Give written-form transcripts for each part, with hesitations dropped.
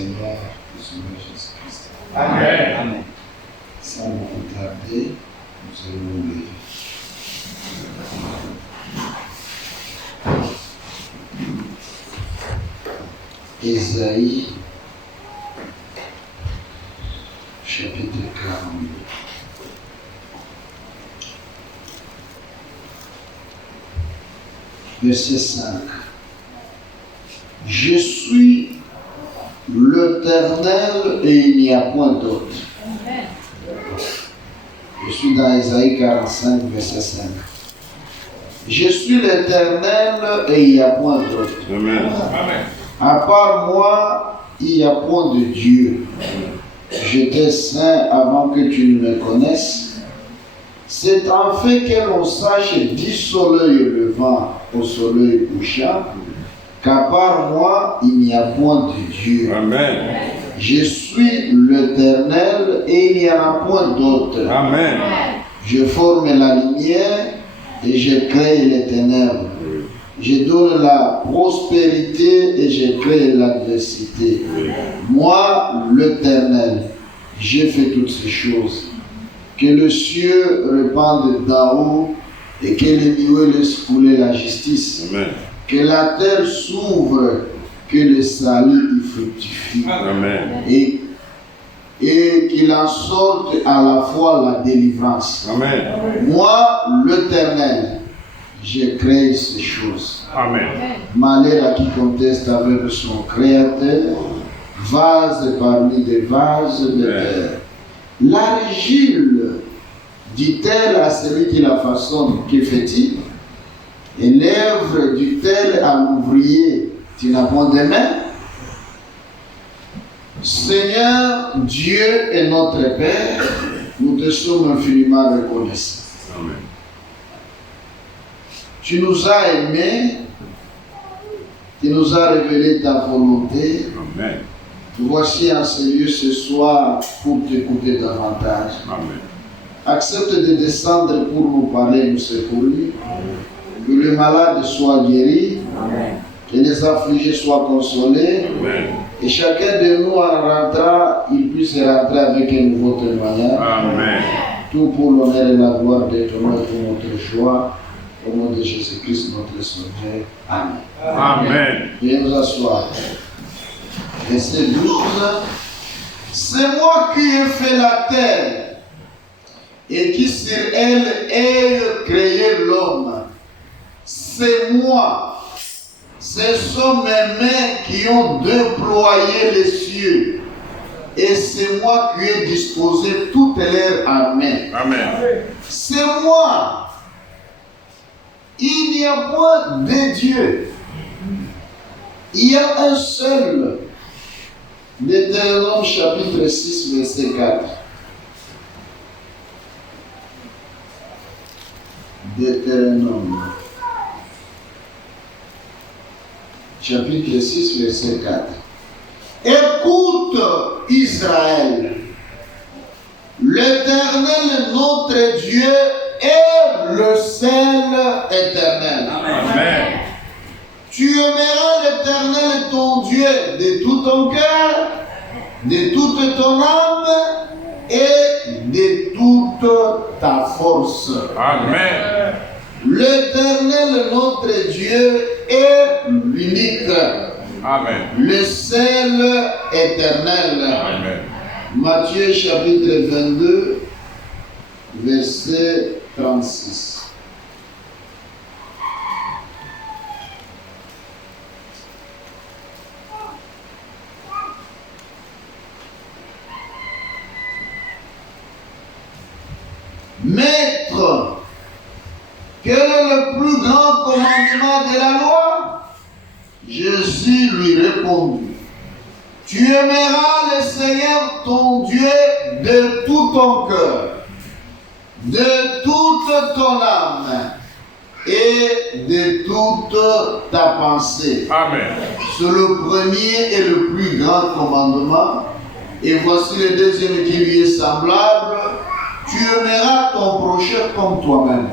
Seigneur et Sauveur Jésus-Christ. Amen. Amen. Sans beaucoup tarder, nous allons lire. Ésaïe, chapitre 42. Verset 5. Je suis l'Éternel et il n'y a point d'autre. Je suis dans Ésaïe 45, verset 5. Je suis l'Éternel et il n'y a point d'autre. Amen. À part moi, il n'y a point de Dieu. J'étais saint avant que tu ne me connaisses. C'est en fait que l'on sache du soleil levant au soleil couchant qu'à part moi, il n'y a point de Dieu. Amen. Je suis l'Éternel et il n'y en a point d'autre. Amen. Je forme la lumière et je crée les ténèbres. Je donne la prospérité et je crée l'adversité. Moi, l'Éternel, j'ai fait toutes ces choses. Que le ciel répande d'en haut et que les nuées laissent couler la justice. Amen. Que la terre s'ouvre, que le salut y fructifie. Amen. Et qu'il en sorte à la fois la délivrance. Amen. Moi, l'Éternel, j'ai créé ces choses. Amen. Malheur à qui conteste avec son Créateur, vase parmi des vases de terre. L'argile, dit-elle à celui qui la façonne, que fait-il? Et l'œuvre, dit-elle à l'ouvrier, tu n'as point de main? Seigneur, Dieu est notre Père, nous te sommes infiniment reconnaissants. Amen. Tu nous as aimés, tu nous as révélé ta volonté. Amen. Voici en ce lieu ce soir pour t'écouter davantage. Amen. Accepte de descendre pour nous parler, nous secourir. Que le malade soit guéri. Amen. Que les affligés soient consolés. Amen. Et chacun de nous en rentrant, il puisse rentrer avec un nouveau témoignage. Amen. Tout pour l'honneur et la gloire de ton nom et pour notre joie. Au nom de Jésus-Christ, notre Sauveur. Amen. Amen. Viens nous asseoir. Verset 12. C'est moi qui ai fait la terre et qui sur elle ai créé l'homme. C'est moi. Ce sont mes mains qui ont déployé les cieux. Et c'est moi qui ai disposé toutes leurs armées. Amen. C'est moi. Il n'y a point de Dieu. Il y a un seul. Deutéronome chapitre 6, verset 4. Deutéronome chapitre 6, verset 4. Écoute, Israël, l'Éternel notre Dieu est le seul éternel. Amen. Tu aimeras l'Éternel ton Dieu de tout ton cœur, de toute ton âme et de toute ta force. Amen. L'Éternel notre Dieu est l'unique, Amen. le seul éternel. Amen. Matthieu chapitre 22, verset 36. Maître, quel est le plus grand commandement de la loi? Jésus lui répondit, tu aimeras le Seigneur ton Dieu de tout ton cœur, de toute ton âme et de toute ta pensée. Amen. C'est le premier et le plus grand commandement. Et voici le deuxième qui lui est semblable. Tu aimeras ton prochain comme toi-même.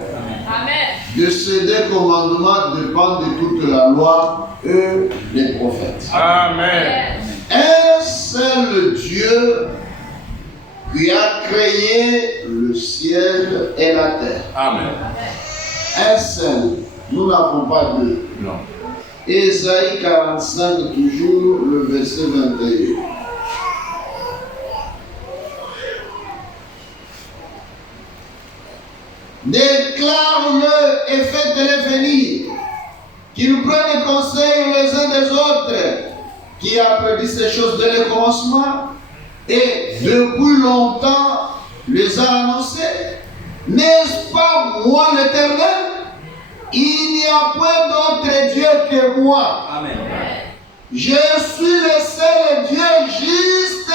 Amen. De ces deux commandements dépend de toute la loi et les prophètes. Amen. Est-ce seul Dieu qui a créé le ciel et la terre. Amen. Un seul. Nous n'avons pas deux. Non. Ésaïe 45, toujours le verset 21. Déclare-le et faites-le venir, qu'ils prennent conseil les uns des autres, qui a prédit ces choses dès le commencement et depuis longtemps les a annoncées. N'est-ce pas moi l'Éternel? Il n'y a point d'autre Dieu que moi. Amen. Je suis le seul Dieu juste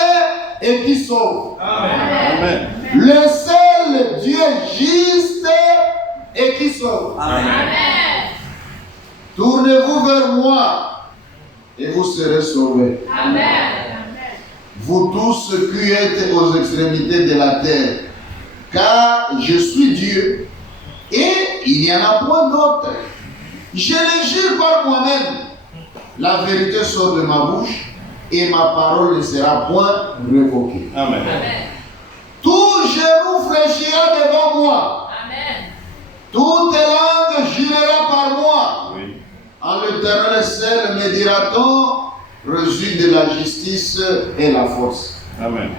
et qui sauve. Amen. Amen. Le seul Dieu juste et qui sauve. Amen. Tournez-vous vers moi et vous serez sauvés. Amen. Vous tous qui êtes aux extrémités de la terre, car je suis Dieu et il n'y en a point d'autre. Je le jure par moi-même. La vérité sort de ma bouche et ma parole ne sera point révoquée. Amen. Tout genou fléchira devant moi. Amen. Toute langue jurera par moi. Oui. En l'Éternel seul me dira-t-on, réside de la justice et la force. Amen.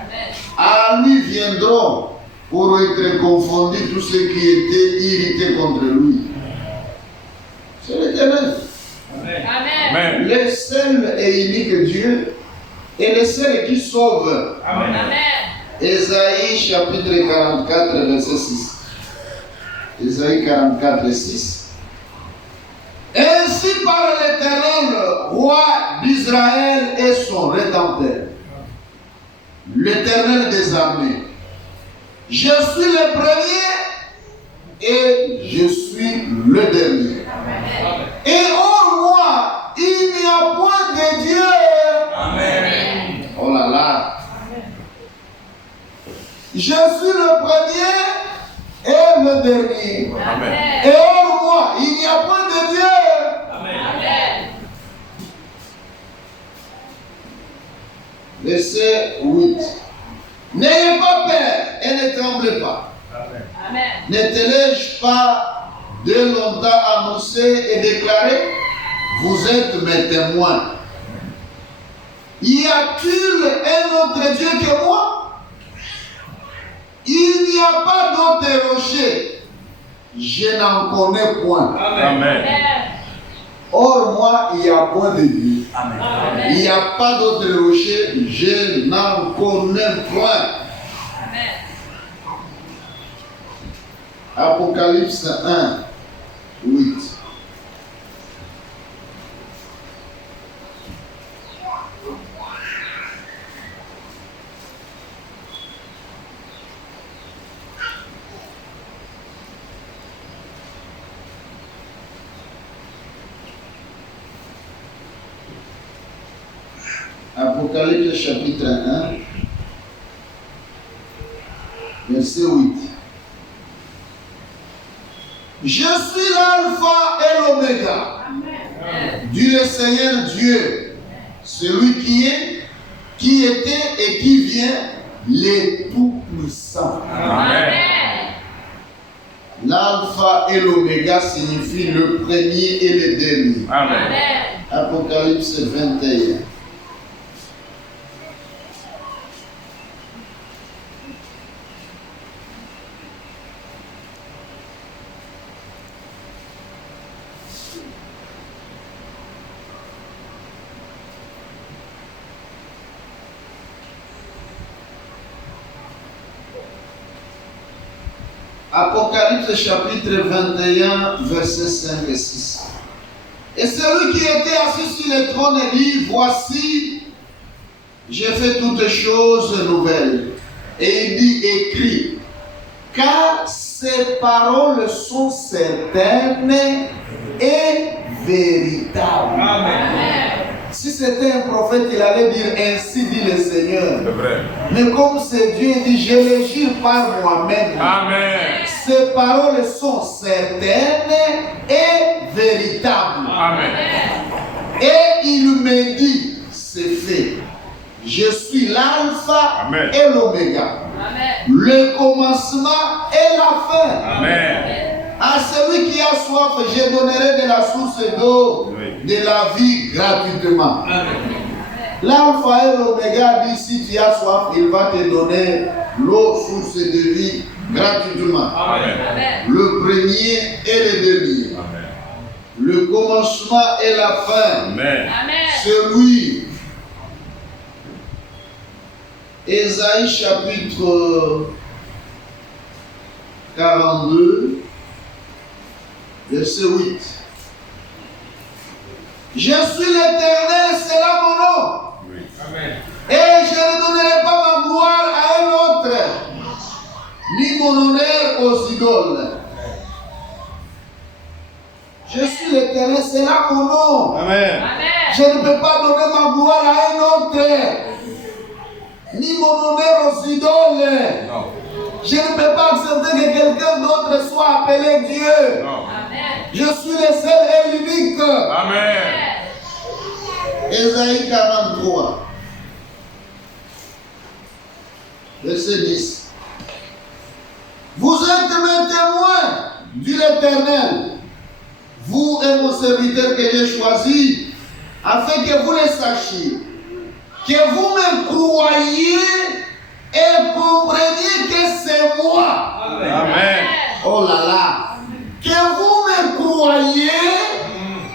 À lui viendront pour être confondus tous ceux qui étaient irrités contre lui. C'est l'Éternel. Amen. Amen. Amen. Le seul et unique Dieu et le seul qui sauve. Amen. Amen. Ésaïe chapitre 44, verset 6. Ésaïe 44, 6. Ainsi parle l'Éternel, roi d'Israël et son rédempteur, l'Éternel des armées. Je suis le premier et je suis le dernier. Et hors moi, il n'y a point de Dieu. Amen. Oh là là. Je suis le premier et le dernier. Amen. Et hors moi, il n'y a point de Dieu. Amen. Verset 8. N'ayez pas peur et ne tremblez pas. Amen. Ne te l'ai-je pas de longtemps annoncé et déclaré? Vous êtes mes témoins. Y a-t-il un autre Dieu que moi? Il n'y a pas d'autre rocher. Je n'en connais point. Amen. Or, moi, il n'y a point de Dieu. Amen. Il n'y a pas d'autre rocher. Je n'en connais point. Apocalypse 1, 8. Apocalypse chapitre 1, verset 8. Je suis l'alpha et l'oméga, dit le Seigneur Dieu, celui qui est, qui était et qui vient, le Tout-Puissant. Amen. L'alpha et l'oméga signifient le premier et le dernier. Amen. Apocalypse 21. Apocalypse chapitre 21, versets 5 et 6. Et celui qui était assis sur le trône dit, voici, j'ai fait toutes choses nouvelles. Et il dit, écrit, car ces paroles sont certaines et véritables. Amen. Si c'était un prophète, il allait dire, ainsi dit le Seigneur. C'est vrai. Mais comme c'est Dieu, il dit, je le jure par moi-même. Amen. Ces paroles sont certaines et véritables. Amen. Et il me dit, c'est fait. Je suis l'alpha Amen. et l'oméga. Amen. Le commencement et la fin. Amen. À celui qui a soif, je donnerai de la source d'eau Oui. de la vie gratuitement. L'alpha et l'oméga dit si tu as soif, il va te donner l'eau, source de vie gratuitement. Amen. Amen. Le premier et le dernier. Amen. Le commencement et la fin. Amen. Amen. Celui. Ésaïe chapitre 42, verset 8. Je suis l'Éternel, c'est là mon nom. Oui. Et je ne donnerai pas ma gloire à un autre, ni mon honneur aux idoles. Je suis l'Éternel, c'est là mon nom. Amen. Amen. Je ne peux pas donner ma gloire à un autre, ni mon honneur aux idoles. Non. Je ne peux pas accepter que quelqu'un d'autre soit appelé Dieu. Non. Amen. Je suis le seul et l'unique. Amen. Ésaïe 43, verset 10. Vous êtes mes témoins, dit l'Éternel, vous et mon serviteur que j'ai choisi, afin que vous le sachiez, que vous me croyez et compreniez que c'est moi. Amen. Oh là là. Que vous me croyez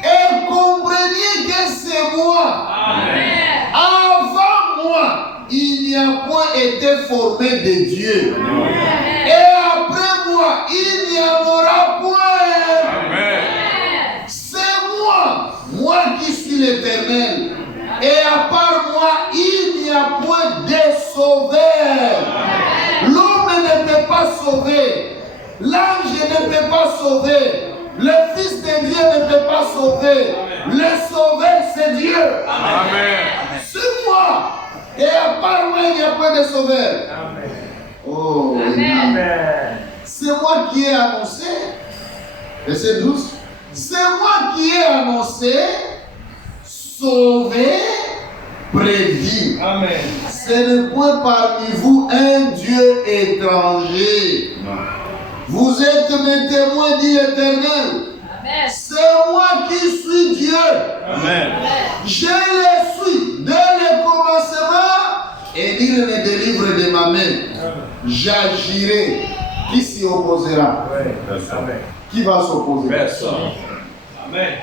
et compreniez que c'est moi. Amen. Avant moi, il n'y a point été formé de Dieu. Et après moi, il n'y en aura point. Amen. C'est moi qui suis l'Éternel. Et à part moi, il n'y a point de sauveur. L'homme ne peut pas sauver. L'ange ne peut pas sauver. Le Fils de Dieu ne peut pas sauver. Le sauveur, c'est Dieu. Amen. C'est moi. Et à part moi, il n'y a pas de sauveur. Oh, Amen. c'est moi qui ai annoncé. Verset 12. C'est moi qui ai annoncé, sauvé, prédit. Amen. Ce n'est point parmi vous un Dieu étranger. Non. Vous êtes mes témoins, dit l'Éternel. Amen. C'est moi qui suis Dieu. Amen. Je le suis dès le commencement et il me délivre de ma main. J'agirai. Qui s'y opposera? Personne. Qui va s'opposer? Personne. Amen.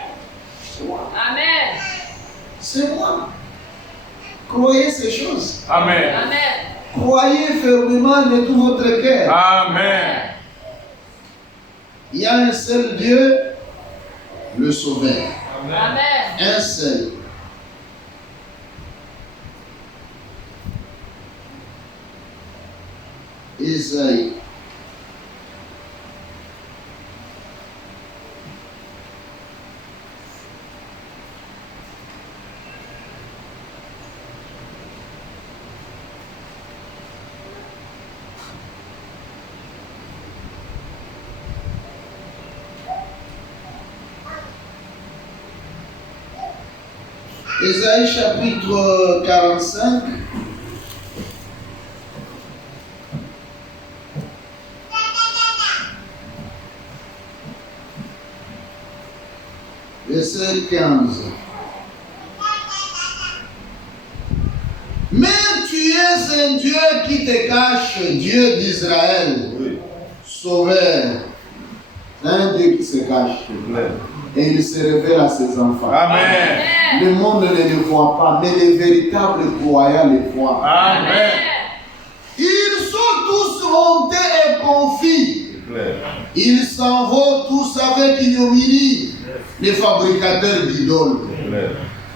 C'est moi. Amen. C'est moi. Croyez ces choses. Amen. Amen. Croyez fermement de tout votre cœur. Amen. Il y a un seul Dieu, le Sauveur. Amen. Un seul. Isaïe. Isaïe chapitre 45. Verset 15. Mais tu es un Dieu qui te cache, Dieu d'Israël, Oui. Sauveur. C'est un Dieu qui se cache. Et il se révèle à ses enfants. Amen. Le monde ne le voit pas, mais les véritables croyants le voient. Amen. Ils sont tous montés et confis. Ils s'en vont tous avec ignominie, les fabricateurs d'idoles.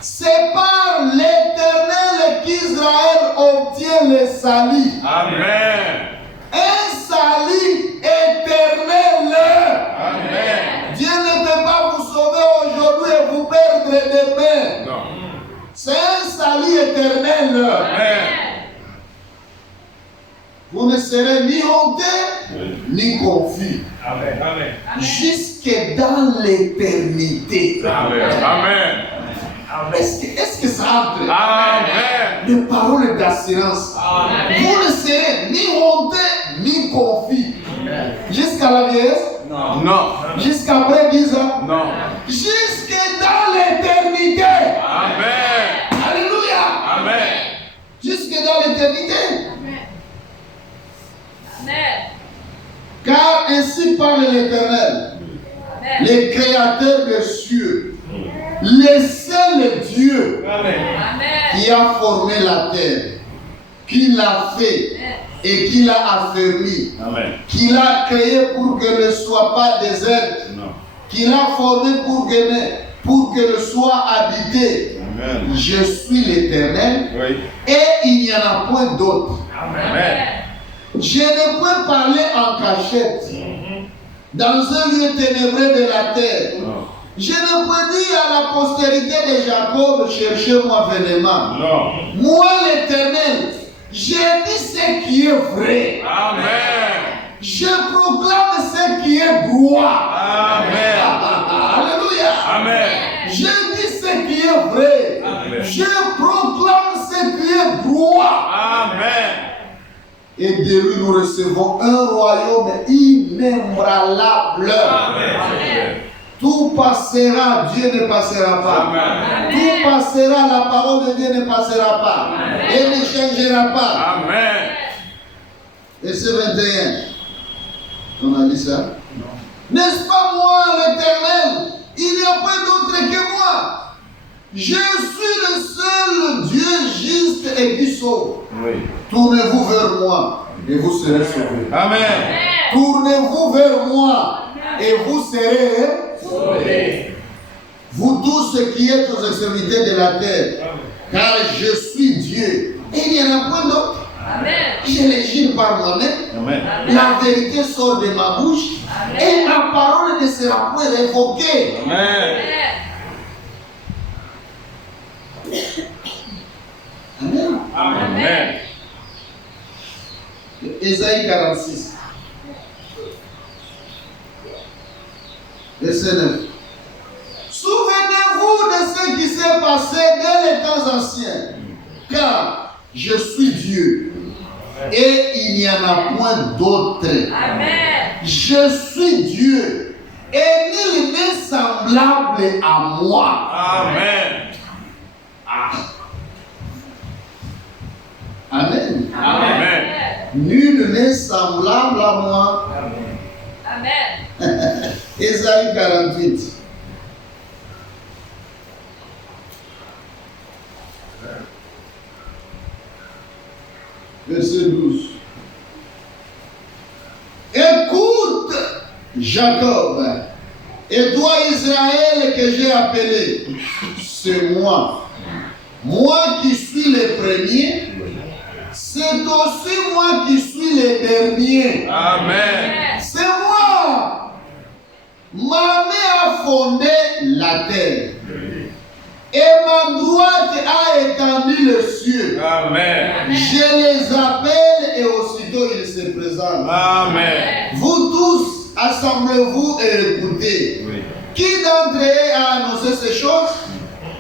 C'est par l'Éternel qu'Israël obtient le salut. Amen. Un salut éternel. Amen. Dieu ne peut pas vous sauver aujourd'hui et vous perdre demain. Non. C'est un salut éternel. Amen. Vous ne serez ni honté, ni confus. Amen. Amen. Jusque dans l'éternité. Amen. Amen. Est-ce que ça entre? Amen. des paroles d'assurance. Vous ne serez ni honté, ni confus. Jusqu'à la vieillesse? Non. Jusqu'après 10 ans? Non. Jusque dans l'éternité. Amen. Alléluia. Amen. Jusque dans l'éternité. Amen. Car ainsi parle l'Éternel, Amen. le créateur des cieux, le seul Dieu Amen. qui a formé la terre, qui l'a fait et qui l'a affermi, Amen. qui l'a créé pour qu'elle ne soit pas déserte, Non. qui l'a formé pour qu'elle soit habitée. Amen. Je suis l'Éternel Oui. et il n'y en a point d'autre. Amen. Je ne peux parler en cachette dans un lieu ténébreux de la terre. Non. Je ne peux dire à la postérité de Jacob, cherchez-moi vainement. Non. Moi l'Éternel, j'ai dit ce qui est vrai. Amen. Je proclame ce qui est droit. Amen. Alléluia. Amen. Je dis ce qui est vrai. Amen. Je proclame ce qui est droit. Amen. Et de lui nous recevons un royaume inébranlable. Amen. Tout passera, Dieu ne passera pas. Amen. Tout passera, la parole de Dieu ne passera pas. Elle ne changera pas. Amen. Verset 21. On a dit ça? N'est-ce pas moi l'Éternel? Il n'y a pas d'autre que moi. Je suis le seul Dieu juste et qui sauve. Oui. Tournez-vous vers moi et vous serez sauvés. Amen. Tournez-vous vers moi et vous serez Sauvés. vous tous ceux qui êtes aux extrémités de la terre, car je suis Dieu. Et il n'y en a point d'autre. Amen. Je les jure par moi-même. Amen. La vérité sort de ma bouche et ma parole ne sera point révoquée. Amen. Amen. Amen. Ésaïe 46. Verset 9. Souvenez-vous de ce qui s'est passé dès les temps anciens, car je suis Dieu et il n'y en a point d'autre. Amen. Je suis Dieu et nul n'est semblable à moi. Amen. Amen. Amen. Nul n'est semblable à moi. Amen. Ésaïe 48. Verset 12. Écoute, Jacob, et toi Israël que j'ai appelé, c'est moi. Moi qui suis le premier, c'est aussi moi qui suis le dernier. Amen. C'est moi. Ma main a fondé la terre. Et ma droite a étendu le cieux. Amen. Je les appelle et aussitôt ils se présentent. Amen. Vous tous, assemblez-vous et écoutez. Oui. Qui d'entre eux a annoncé ces choses?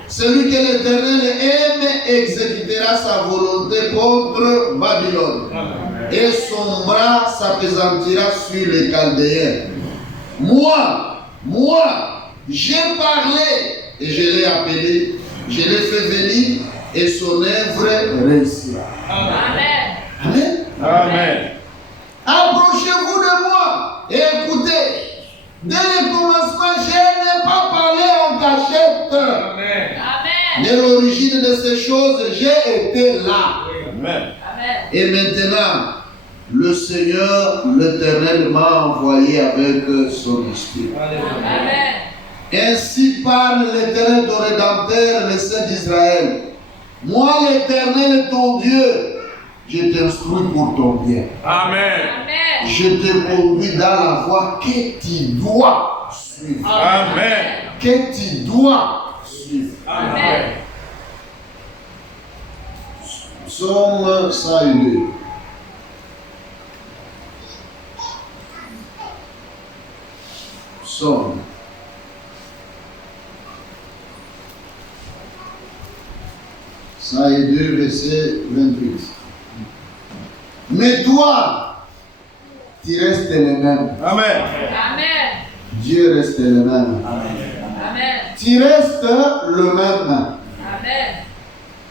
Celui que l'Éternel aime exécutera sa volonté contre Babylone. Et son bras s'appesantira sur les Chaldéens. Moi, j'ai parlé et je l'ai appelé, je l'ai fait venir et son œuvre réussira. Amen. Amen. Amen. Approchez-vous de moi et écoutez. Dès le commencement, je n'ai pas parlé en cachette. Amen. Amen. Dès l'origine de ces choses, j'ai été là. Amen. Amen. Et maintenant, le Seigneur, l'Éternel, m'a envoyé avec son esprit. Amen. Ainsi parle l'Éternel ton Rédempteur, le Saint d'Israël. Moi, l'Éternel, ton Dieu, je t'instruis pour ton bien. Amen. Amen. Je te conduis dans la voie que tu dois suivre. Amen. Que tu dois suivre. Amen. Psaume 102. Psaume. 102, verset 28. Mais toi, tu restes le même. Amen. Amen. Dieu reste le même. Amen. Tu restes le même. Amen.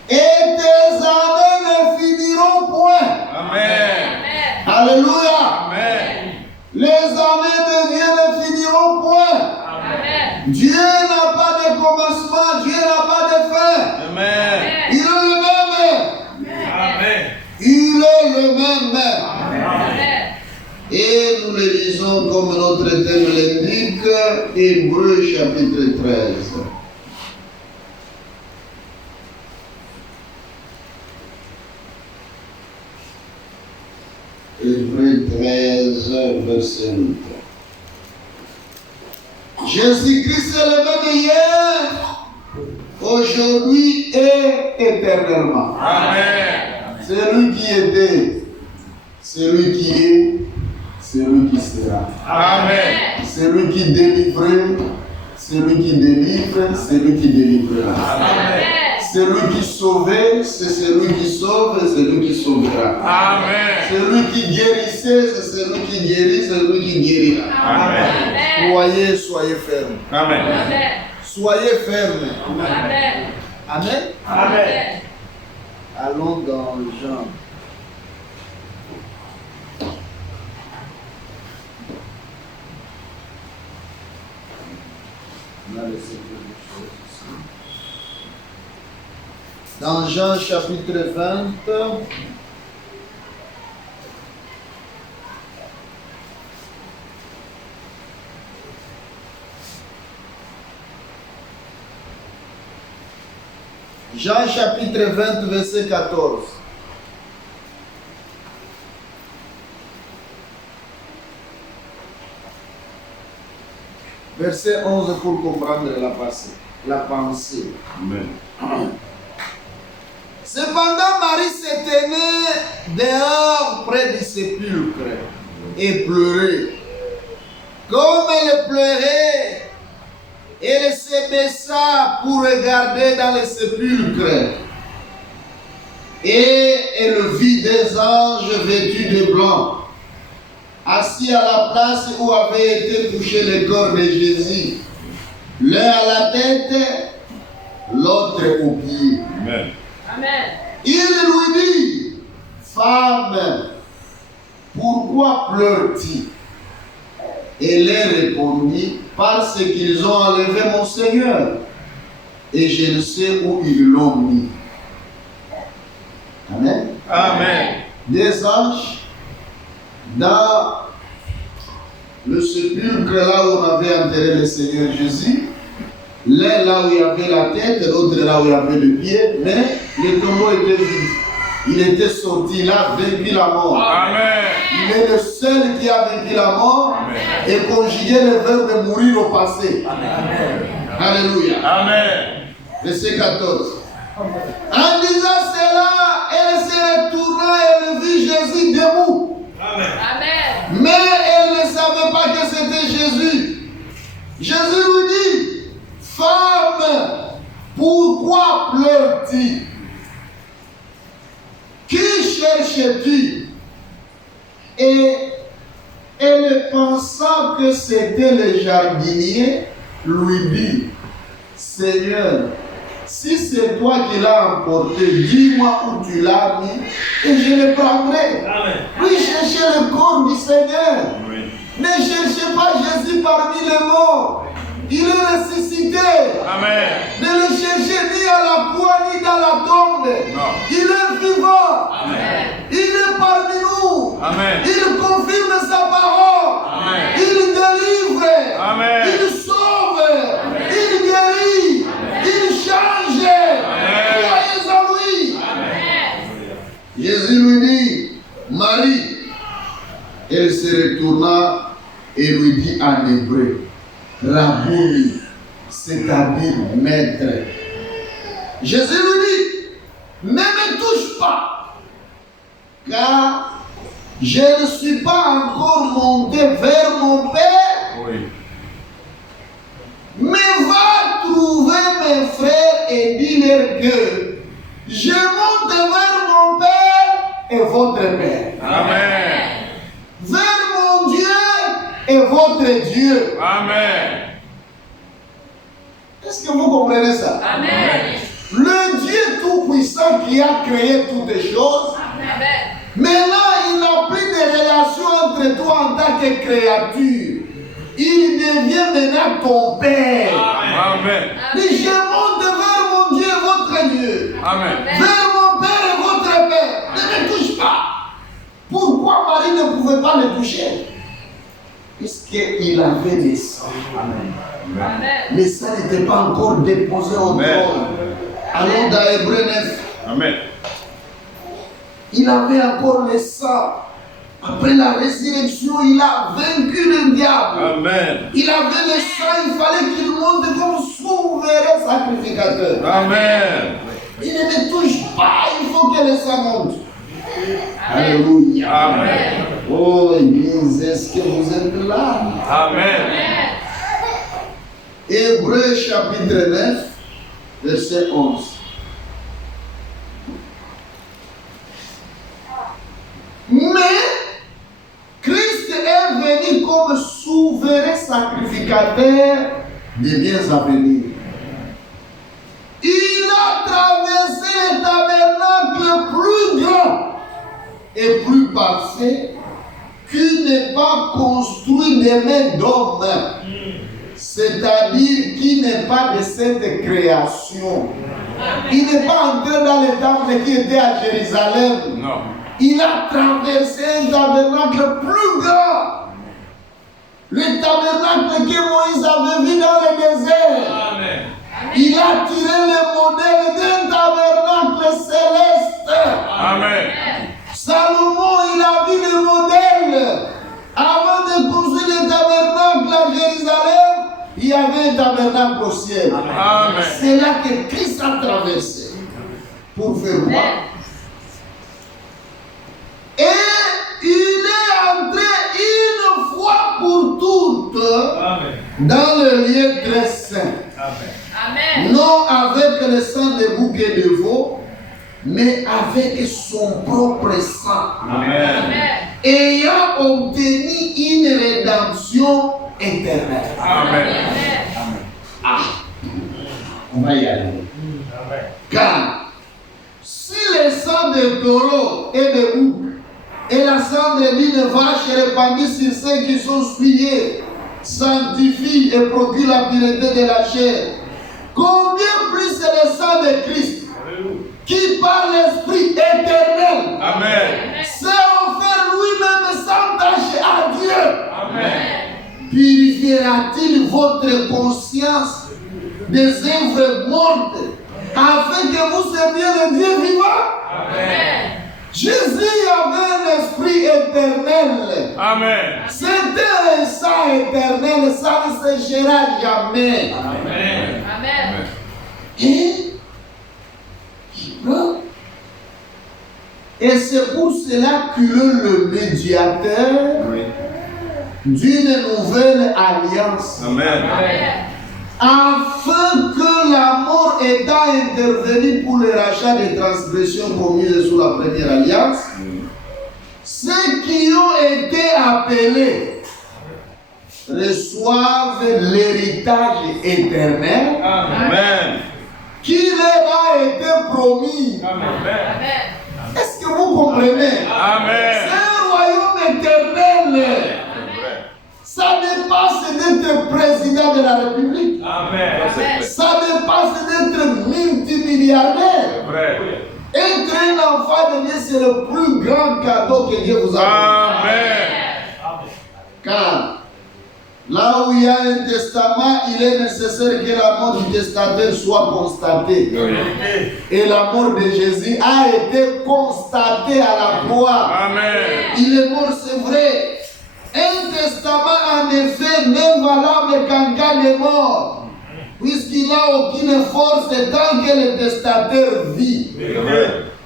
Et tes années ne finiront point. Amen. Amen. Alléluia. Amen. Les années de Dieu ne finiront point. Amen. Dieu n'a pas de commencement, Dieu n'a pas de fin. Amen. Il est le même. Amen. Il est le même. Amen. Et nous le lisons comme notre thème l'indique, Hébreux chapitre 13. Hébreux 13, verset 8. Jésus-Christ est le même hier, aujourd'hui et éternellement. Amen. C'est lui qui était, c'est lui qui est, c'est lui qui sera. Amen. C'est lui qui délivrait, c'est lui qui délivre, c'est lui qui délivrera. Amen. C'est lui qui sauvait, c'est celui qui sauve, c'est lui qui sauvera. Amen. C'est lui qui guérissait, c'est celui qui guérit, c'est lui qui guérira. Amen. Soyez fermes. Amen. Amen. Soyez fermes. Amen. Amen. Amen. Allons dans Jean. On a laissé quelque chose ici. Dans Jean chapitre 20, Jean chapitre 20, verset 14. Verset 11 pour comprendre la pensée. Amen. Cependant, Marie s'est tenue dehors près du sépulcre et pleurait. Comme elle pleurait, elle se baissa pour regarder dans le sépulcre. Et elle vit des anges vêtus de blanc, assis à la place où avait été couché le corps de Jésus. L'un à la tête, l'autre aux pieds. Amen. Amen. Il lui dit, femme, pourquoi pleures-tu? Elle répondit, parce qu'ils ont enlevé mon Seigneur, et je ne sais où ils l'ont mis. Amen. Amen. Des anges dans le sépulcre là où on avait enterré le Seigneur Jésus. L'un là où il y avait la tête, l'autre là où il y avait le pied, mais le tombeau était vide. Il était sorti là, vaincu la mort. Amen. Il est le seul qui a vaincu la mort et conjugué le verbe de mourir au passé. Amen. Alléluia. Amen. Verset 14. En disant cela, elle se retourna et elle vit Jésus debout. Amen. Amen. Mais elle ne savait pas que c'était Jésus. Jésus lui dit, femme, pourquoi pleures-tu? Qui cherches-tu? Et elle, pensant que c'était le jardinier, lui dit, Seigneur, si c'est toi qui l'as emporté, dis-moi où tu l'as mis et je le prendrai. Amen. Oui, cherchez le corps du Seigneur. Amen. Ne cherchez pas Jésus parmi les morts. Il est ressuscité. Amen. Ne le cherchez ni à la croix ni dans la tombe. Non. Il est vivant. Amen. Il est parmi nous. Amen. Il confirme sa parole. Amen. Il délivre. Amen. Il sauve. Il guérit. Il change. Croyez en lui. Amen. Jésus lui dit, Marie. Elle se retourna et lui dit en hébreu, Rabouni, c'est-à-dire maître. Jésus lui dit, ne me touche pas, car je ne suis pas encore monté vers mon Père, Oui. mais va trouver mes frères et dis-leur que Je monte vers mon Père et votre Père. Amen. Vers mon Dieu et votre Dieu. Amen. Est-ce que vous comprenez ça? Amen. Le Dieu Tout-Puissant qui a créé toutes les choses, Amen. maintenant il n'a plus de relation entre toi en tant que créature. Il devient maintenant ton Père. Amen. Mais je monte vers mon Dieu et votre Dieu. Amen. Vers mon Père et votre Père. Ne me touche pas. Pourquoi Marie ne pouvait pas le toucher? Puisqu'il avait le sang. Amen. Le sang n'était pas encore déposé au trône. Allons dans Hébreux 9. Amen. Il avait encore le sang. Après la résurrection, il a vaincu le diable. Amen. Il avait le sang, il fallait qu'il monte comme souverain sacrificateur. Amen. Il ne me touche pas, il faut que le sang monte. Amen. Alléluia. Amen. Oh Église, est-ce que vous êtes là? Amen. Hébreux chapitre 9, verset 11. Mais Christ est venu comme souverain sacrificateur des biens à venir. Il a traversé le tabernacle plus grand et plus parfait qui n'est pas construit des mains d'homme, c'est-à-dire qui n'est pas de cette création. Il n'est pas entré dans le temple qui était à Jérusalem. Non. Il a traversé un tabernacle plus grand. Le tabernacle que Moïse avait vu dans le désert. Amen. Il a tiré le modèle d'un tabernacle céleste. Amen. Salomon, il a vu le modèle. Avant de construire le tabernacle à Jérusalem, il y avait un tabernacle au ciel. Amen. C'est là que Christ a traversé. Pour faire quoi? Et il est entré une fois pour toutes dans le lieu très saint. Amen. Non avec le sang de bouc et de veau, mais avec son propre sang. Amen. Amen. Ayant obtenu une rédemption éternelle. Amen. Ah, on va y aller. Car si le sang de taureau et de bouc et la cendre d'une vache répandue sur ceux qui sont souillés sanctifie et procure la pureté de la chair, combien plus c'est le sang de Christ qui par l'Esprit éternel Amen. s'est offert lui-même sans tâche à Dieu, Amen. purifiera-t-il votre conscience des œuvres mortes afin que vous serviez le Dieu vivant? Amen. Jésus avait un esprit éternel. Amen. C'était un sang éternel, ça ne séchera jamais. Amen. Amen. Et il prend. Et c'est pour cela qu'il est le médiateur d'une nouvelle alliance. Amen. Afin que la mort étant intervenue pour le rachat des transgressions commises sous la première alliance, ceux qui ont été appelés reçoivent l'héritage éternel Amen. qui leur a été promis. Amen. Est-ce que vous comprenez? Amen. C'est un royaume éternel. Ça dépasse d'être président de la République. Amen. Ça dépasse d'être multimilliardaire. Vrai. Être un enfant de Dieu, c'est le plus grand cadeau que Dieu vous a donné. Amen. Car là où il y a un testament, il est nécessaire que la mort du testataire soit constatée. Et la mort de Jésus a été constatée à la croix. Amen. Il est mort, c'est vrai. Un testament, en effet, n'est valable qu'en cas de mort, puisqu'il n'a aucune force tant que le testataire vit.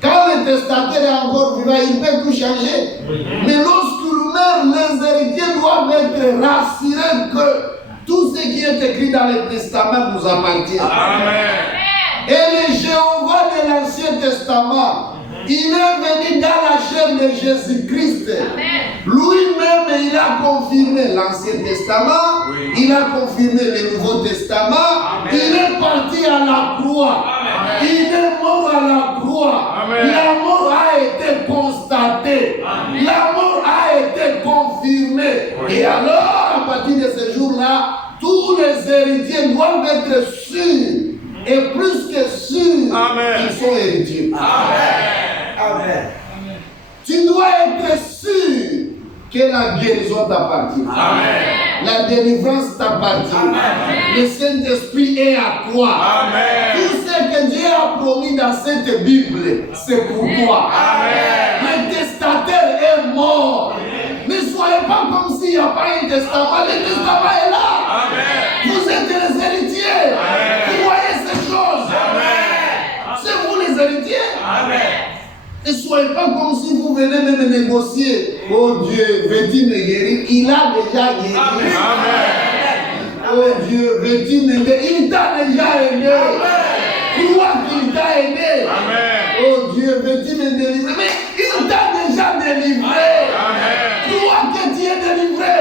Quand le testataire est encore vivant, il peut tout changer. Mais lorsqu'il meurt, les héritiers doivent être rassurés que tout ce qui est écrit dans le testament nous appartient. Amen. Et le Jéhovah de l'Ancien Testament Testament. Il est venu dans la chair de Jésus-Christ. Lui-même, il a confirmé l'Ancien Testament, il a confirmé le Nouveau Testament, il est parti à la croix, il est mort à la croix, la mort a été constatée, la mort a été confirmée. Et alors, à partir de ce jour-là, tous les héritiers doivent être sûrs, et plus que sûrs, qu'ils sont héritiers. Amen. Tu dois être sûr que la guérison t'appartient. La délivrance t'appartient. Le Saint-Esprit est à toi. Tout ce que Dieu a promis dans cette Bible, c'est pour toi. Le testataire est mort. Ne soyez pas comme s'il n'y a pas un testament. Le testament est là. Vous êtes les héritiers. Vous voyez ces choses. C'est vous les héritiers. Ne soyez pas comme si vous venez même négocier. Oh Dieu, veux-tu me guérir? Il a déjà guéri. Oh Dieu, veux-tu me guérir? Il t'a déjà aidé. Crois qu'il t'a aidé. Oh Dieu, veux-tu me délivrer? Mais il t'a déjà délivré. Crois que tu es délivré.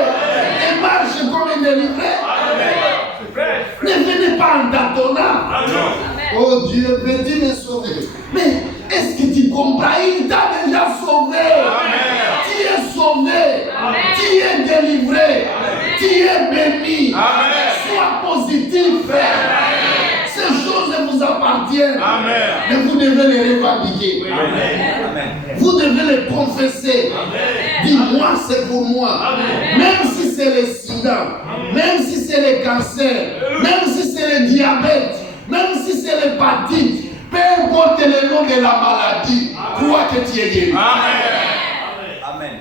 Et marche comme un délivré. Ne venez pas en tâtonnant. Oh Dieu, veux-tu me sauver? Mais est-ce que tu comprends? Il t'a déjà sauvé. Tu es sauvé. Tu es délivré. Tu es béni. Sois positif. Ces choses vous appartiennent. Mais vous devez les revendiquer. Vous devez les confesser. Dis-moi, c'est pour moi. Même si c'est le sida, même si c'est le cancer, même si c'est le diabète, même si c'est l'hépatite, peu importe le nom de la maladie, crois que tu es guéri.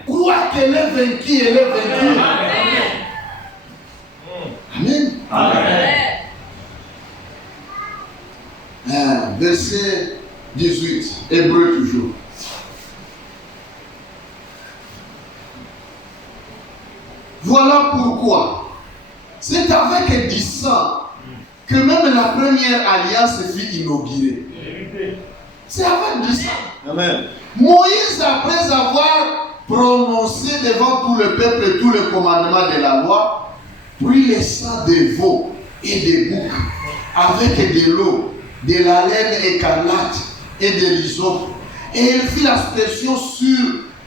Crois qu'elle est vaincue, elle est vaincue. Amen. Verset 18, Hébreu toujours. Voilà pourquoi c'est avec du sang que même la première alliance fut inaugurée. C'est avec du sang. Amen. Moïse, après avoir prononcé devant tout le peuple tous les commandements de la loi, prit le sang des veaux et des boucs avec de l'eau, de la laine écarlate et de l'hysope. Et il fit l'aspersion sur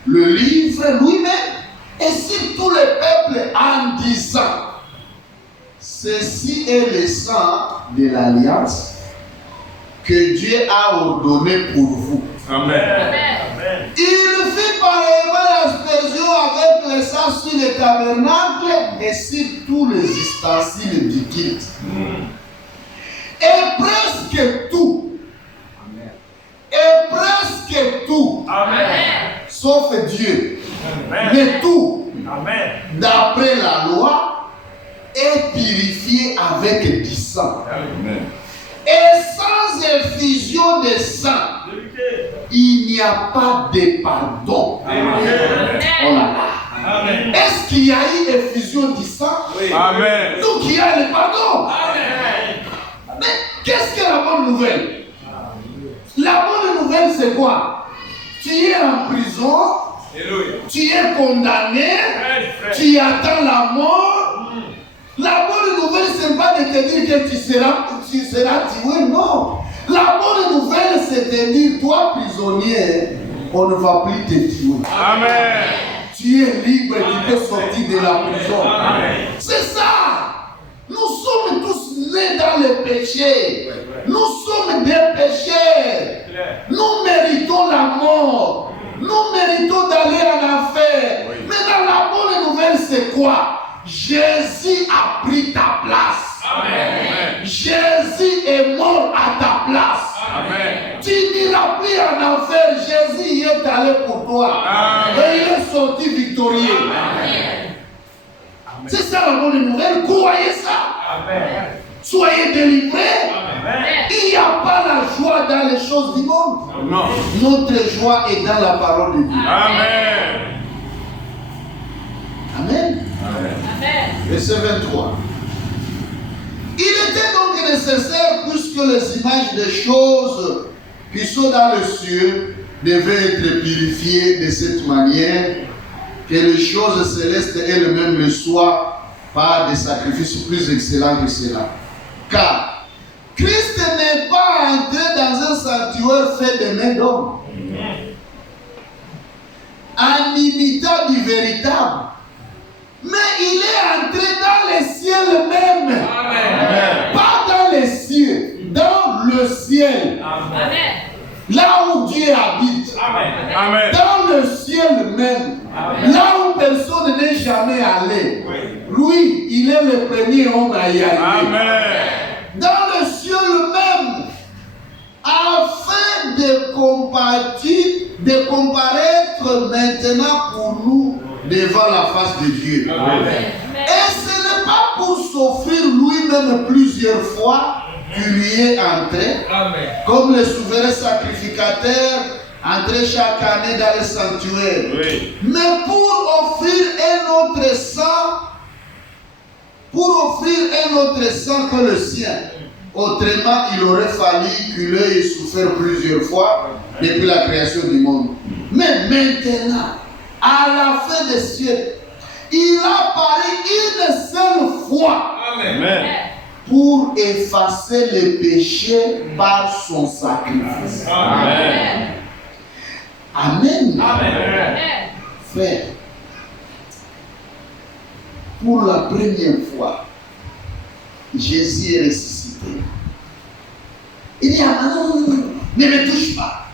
le livre lui-même et sur tout le peuple en disant: ceci est le sang de l'alliance que Dieu a ordonné pour vous. Amen. Il fit pareillement l'aspersion avec le sang sur le tabernacle et sur tous les ustensiles du culte. Et presque tout, sauf Dieu, mais tout, d'après la loi, est purifié avec du sang. Et sans effusion de sang, il n'y a pas de pardon. Oh là là. Est-ce qu'il y a eu effusion du sang? Amen. Donc il y a le pardon. Mais qu'est-ce que la bonne nouvelle? La bonne nouvelle, c'est quoi? Tu es en prison, tu es condamné, tu attends la mort. La bonne nouvelle, ce n'est pas de te dire que tu seras tué, non. La bonne nouvelle, c'est de dire, toi prisonnier, on ne va plus te tuer. Amen. Tu es libre, tu peux sortir de la prison. C'est ça. Nous sommes tous nés dans le péché. Nous sommes des pécheurs. Nous méritons la mort. Nous méritons d'aller en enfer. Mais dans la bonne nouvelle, c'est quoi? Jésus a pris ta place. Amen. Jésus est mort à ta place. Amen. Tu n'iras plus en enfer. Jésus y est allé pour toi. Amen. Et il est sorti victorieux. Amen. C'est ça la bonne nouvelle. Croyez ça. Amen. Soyez délivrés. Amen. Il n'y a pas la joie dans les choses du monde. Non. Notre joie est dans la parole de Dieu. Amen. Amen. Verset 23. Il était donc nécessaire, puisque les images des choses qui sont dans les cieux devaient être purifiés de cette manière, que les choses célestes elles-mêmes le soient par des sacrifices plus excellents que cela. Car Christ n'est pas entré dans un sanctuaire fait de mains d'hommes, en imitant du véritable, mais il est entré dans les cieux même. Amen. Pas dans les cieux, dans le ciel. Amen. Là où Dieu habite. Amen. Amen. Dans le ciel même. Là où personne n'est jamais allé. Lui, il est le premier homme à y aller. Amen. Dans le ciel même. Afin de comparaître maintenant pour nous devant la face de Dieu. Amen. Et ce n'est pas pour s'offrir lui-même plusieurs fois qu'il y est entré, Amen. comme le souverain sacrificateur entrait chaque année dans le sanctuaire, Oui. mais pour offrir un autre sang, que le sien. Autrement, il aurait fallu qu'il ait souffert plusieurs fois depuis la création du monde. Mais maintenant, à la fin des siècles, il apparaît une seule fois Amen. pour effacer les péchés par son sacrifice. Amen. Amen. Amen. Frère, pour la première fois, Jésus est ressuscité. Il dit, ah non, ne me touche pas.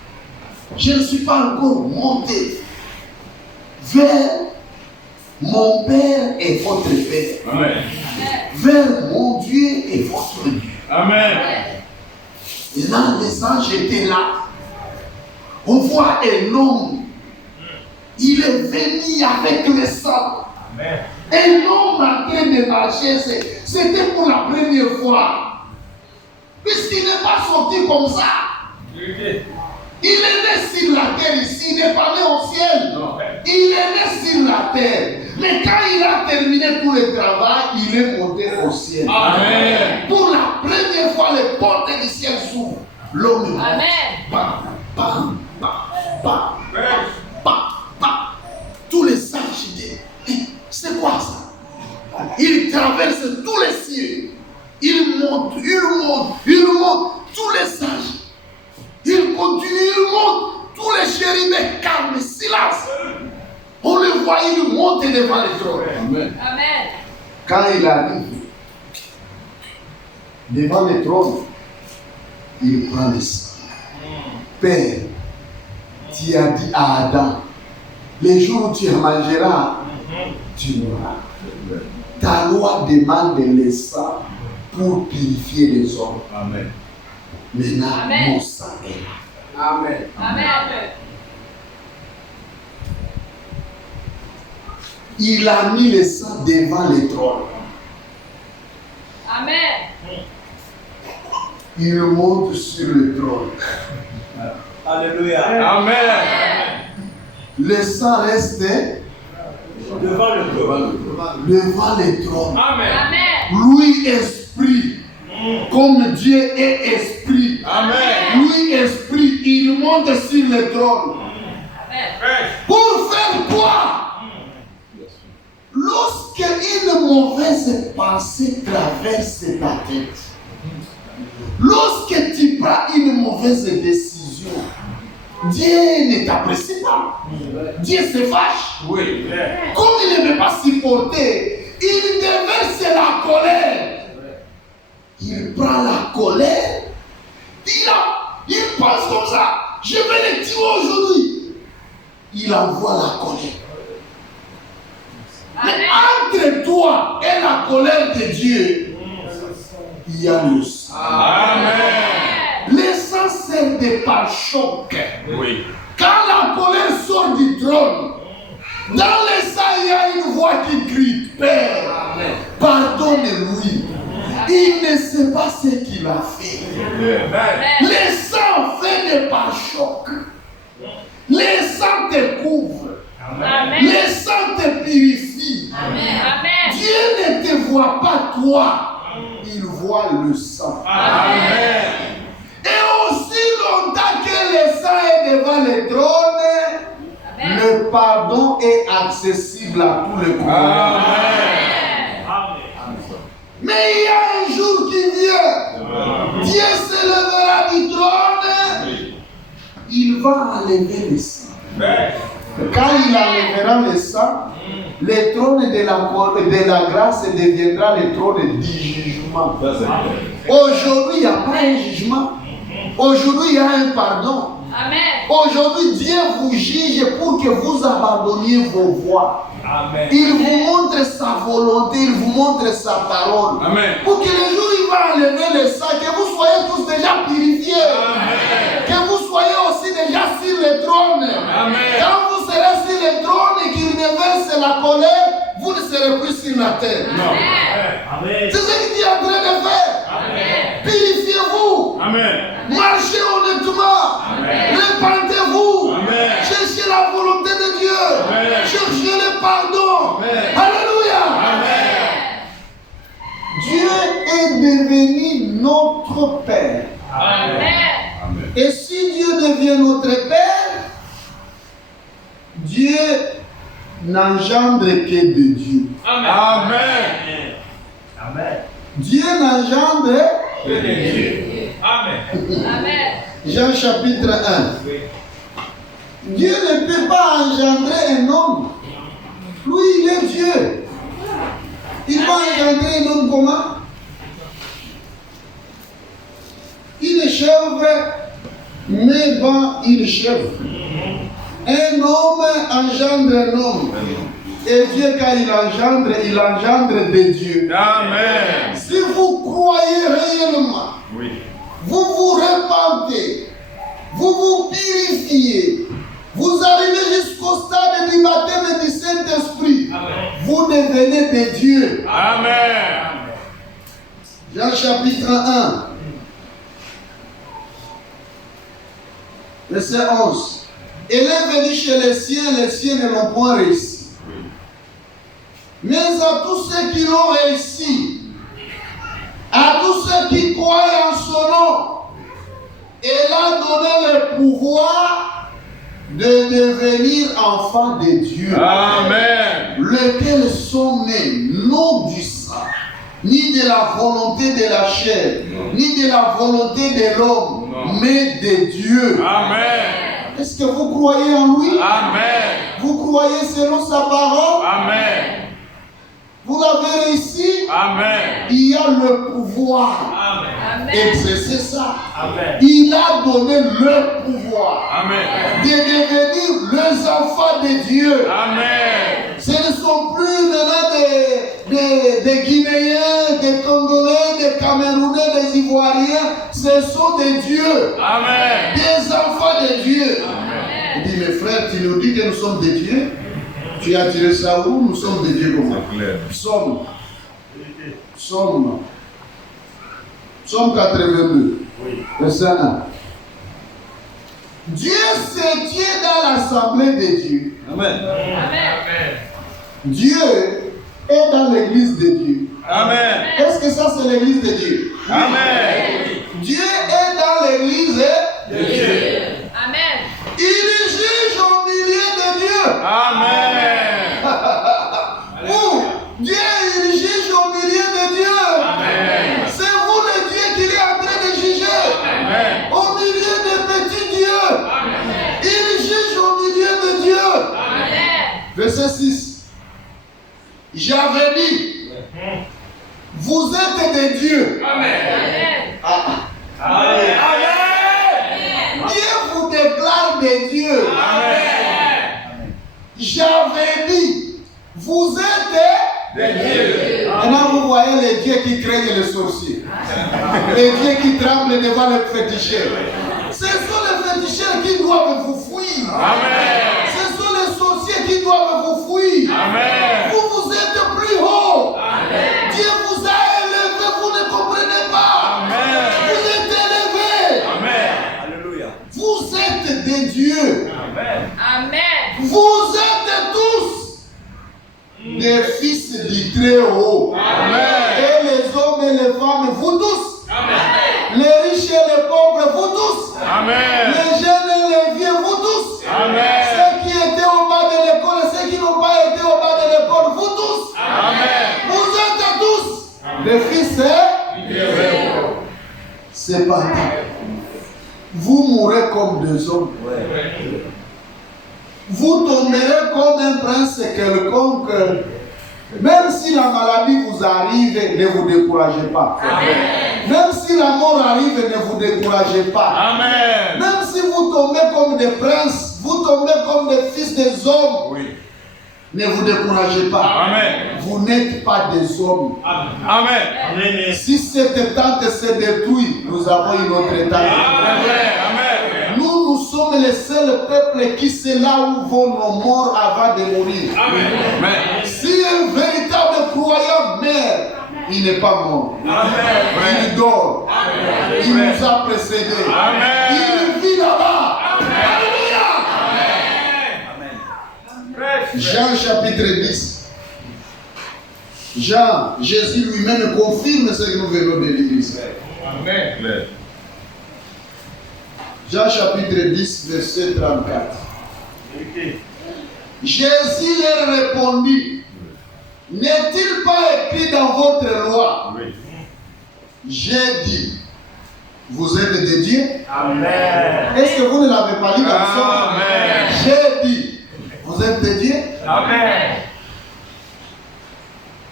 Je ne suis pas encore monté vers mon Père et votre Père. Amen. Vers mon Dieu et votre Dieu. Amen. Et là, les anges étaient là. On voit un homme. Il est venu avec le sang. Amen. Un homme en train de marcher, c'était pour la première fois. Puisqu'il n'est pas sorti comme ça. Il est né sur la terre ici, il n'est pas né au ciel. Non. Il est né sur la terre. Mais quand il a terminé tout le travail, il est monté au ciel. Amen. Pour la première fois, les portes du ciel s'ouvrent. L'homme est Amen. bam, bam, bam, bam, bam, bam. Tous les anges disent, c'est quoi ça? Il traverse tous les cieux. Il monte, tous les anges. Il continue, il monte, tous les chérubins calmes, silence. On le voit, il monte devant le trône. Amen. Amen. Quand il arrive devant le trône, il prend le sang. Père, tu as dit à Adam, les jours où tu mangeras, tu mourras. Ta loi demande le sang pour purifier les hommes. Amen. Maintenant, Amen. mon sang est là. Amen. Amen. Il a mis le sang devant le trône. Amen. Il monte sur le trône. Alléluia. Amen. Le sang reste Devant le trône. devant le trône. Amen. Amen. Lui, esprit, comme Dieu est esprit. Amen. Lui, esprit, il monte sur le trône. Amen. Pour faire quoi? Lorsque une mauvaise pensée traverse ta tête, lorsque tu prends une mauvaise décision, Dieu ne t'apprécie pas. Dieu se fâche. Oui. Comme il ne veut pas supporter, il déverse la colère. Il prend la colère. Il pense comme ça. Je vais le tuer aujourd'hui. Il envoie la colère. Mais entre toi et la colère de Dieu, il y a le sang. Amen. Le sang sert de pare-choc. Oui. Quand la colère sort du trône, dans le sang, il y a une voix qui crie, Père, pardonne-lui. Il ne sait pas ce qu'il a fait. Le sang fait des pare-choc. Le sang te couvre. Amen. Le sang te purifie. Amen. Dieu ne te voit pas toi. Il voit le sang. Amen. Et aussi longtemps que le sang est devant le trône, le pardon est accessible à tous les croyants. Mais il y a un jour qui vient. Dieu se lèvera du trône. Il va enlever le sang. Quand il enlèvera le sang, le trône de la grâce deviendra le trône du jugement. Aujourd'hui, il n'y a pas un jugement. Aujourd'hui, il y a un pardon. Aujourd'hui, Dieu vous juge pour que vous abandonniez vos voies. Il vous montre sa volonté, il vous montre sa parole. Pour que le jour où il va enlever le sang, que vous soyez tous déjà purifiés. Que vous soyez aussi déjà sur le trône. Quand vous serez sur le trône et qu'il ne verse la colère, vous ne serez plus sur la terre. C'est ce qu'il est en train de faire. Purifiez-vous. Marchez honnêtement. Repentez-vous. Cherchez la volonté de Dieu. Cherchez le pardon. Alléluia. Dieu est devenu notre Père. Et si Dieu devient notre Père, Dieu n'engendre que de Dieu. Dieu n'engendre que de Dieu. Jean chapitre 1. Dieu ne peut pas engendrer un homme. Lui, il est Dieu. Il va engendrer un homme comment? Une chèvre met dans une chèvre. Un homme engendre un homme. Et Dieu, quand il engendre de Dieu. Si vous croyez réellement, vous vous repentez, vous vous purifiez, vous arrivez jusqu'au stade du baptême du Saint-Esprit, vous devenez des dieux. Jean chapitre 1, verset 11. Elle est venue chez les siens ne l'ont point réussi. Mais à tous ceux qui l'ont réussi, à tous ceux qui croient en son nom, elle a donné le pouvoir de devenir enfants de Dieu. Lesquels sont nés non du sang, ni de la volonté de la chair, ni de la volonté de l'homme, mais de Dieu. Est-ce que vous croyez en lui? Vous croyez selon sa parole? Vous l'avez réussi? Il y a le pouvoir d'exercer ça. Il a donné le pouvoir de devenir les enfants de Dieu. Ce ne sont plus maintenant des Guinéens, des Congolais, des Camerounais, des Ivoiriens. Ce sont des dieux. Des enfants de Dieu. Il dit, mes frères, tu nous dis que nous sommes des dieux? Tu as tiré ça où? Nous sommes des dieux comme Psaume 82, verset 1. Dieu se tient dans l'assemblée des dieux. Dieu est dans l'église de Dieu. Est-ce que ça c'est l'église de Dieu? Dieu est dans l'église de Dieu. Il juge au milieu de Dieu. Dieu, il juge au milieu de Dieu. C'est vous le Dieu qu'il est en train de juger. Au milieu des petits dieux. Il juge au milieu de Dieu. Verset 6. J'avais dit, vous êtes des dieux. Dieu vous déclare des dieux. J'avais dit, vous êtes des dieux. Maintenant vous voyez les dieux qui craignent les sorciers. Les dieux qui tremblent devant les féticheurs. Ce sont les féticheurs qui doivent vous fuir. Ce sont les sorciers qui doivent vous fuir. Vous êtes plus haut. Dieu vous a élevé, vous ne comprenez pas. Vous êtes élevé. Vous êtes des dieux. Vous êtes tous des fils du Très-Haut. Et les hommes et les femmes, vous tous. Les riches et les pauvres, vous tous. Le Fils est cependant. Vous mourrez comme deux hommes. Vous tomberez comme un prince quelconque. Même si la maladie vous arrive, ne vous découragez pas. Amen. Même si la mort arrive, ne vous découragez pas. Amen. Même si vous tombez comme des princes, vous tombez comme des fils des hommes, Oui. ne vous découragez pas. Amen. Vous n'êtes pas des hommes. Amen. Si cette tente se détruit, nous avons une autre tente. Amen. Nous sommes les seuls peuples qui c'est là où vont nos morts avant de mourir. Amen. Si un véritable croyant meurt, il n'est pas mort. Il dort. Il nous a précédés. Il vit là-bas. Alléluia. Jean chapitre 10. Jean, Jésus lui-même confirme ce que nous venons de lire ici. Amen. Jean chapitre 10, verset 34. Jésus leur répondit, n'est-il pas écrit dans votre loi? J'ai dit, vous êtes des dieux? Amen. Est-ce que vous ne l'avez pas lu dans le psaume? Amen. J'ai dit, vous êtes des dieux? Amen.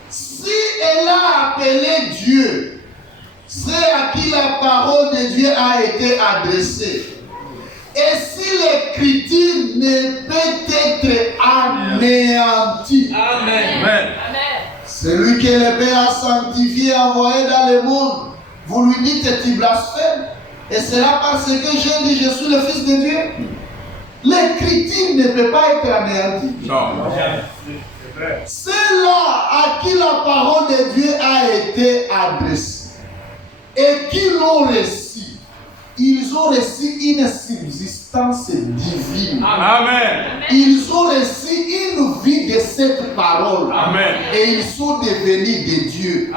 Si elle a appelé Dieu, c'est à qui la parole de Dieu a été adressée. Et si l'écriture ne peut être anéantie, Amen. celui que le Père a sanctifié et envoyé dans le monde, vous lui dites tu blasphèmes. Et cela parce que j'ai dit je suis le Fils de Dieu. L'écriture ne peut pas être anéantie. Non. C'est là à qui la parole de Dieu a été adressée. Et qui l'ont reçu, ils ont reçu une subsistance divine. Amen. Ils ont reçu une vie de cette parole. Amen. Et ils sont devenus des dieux.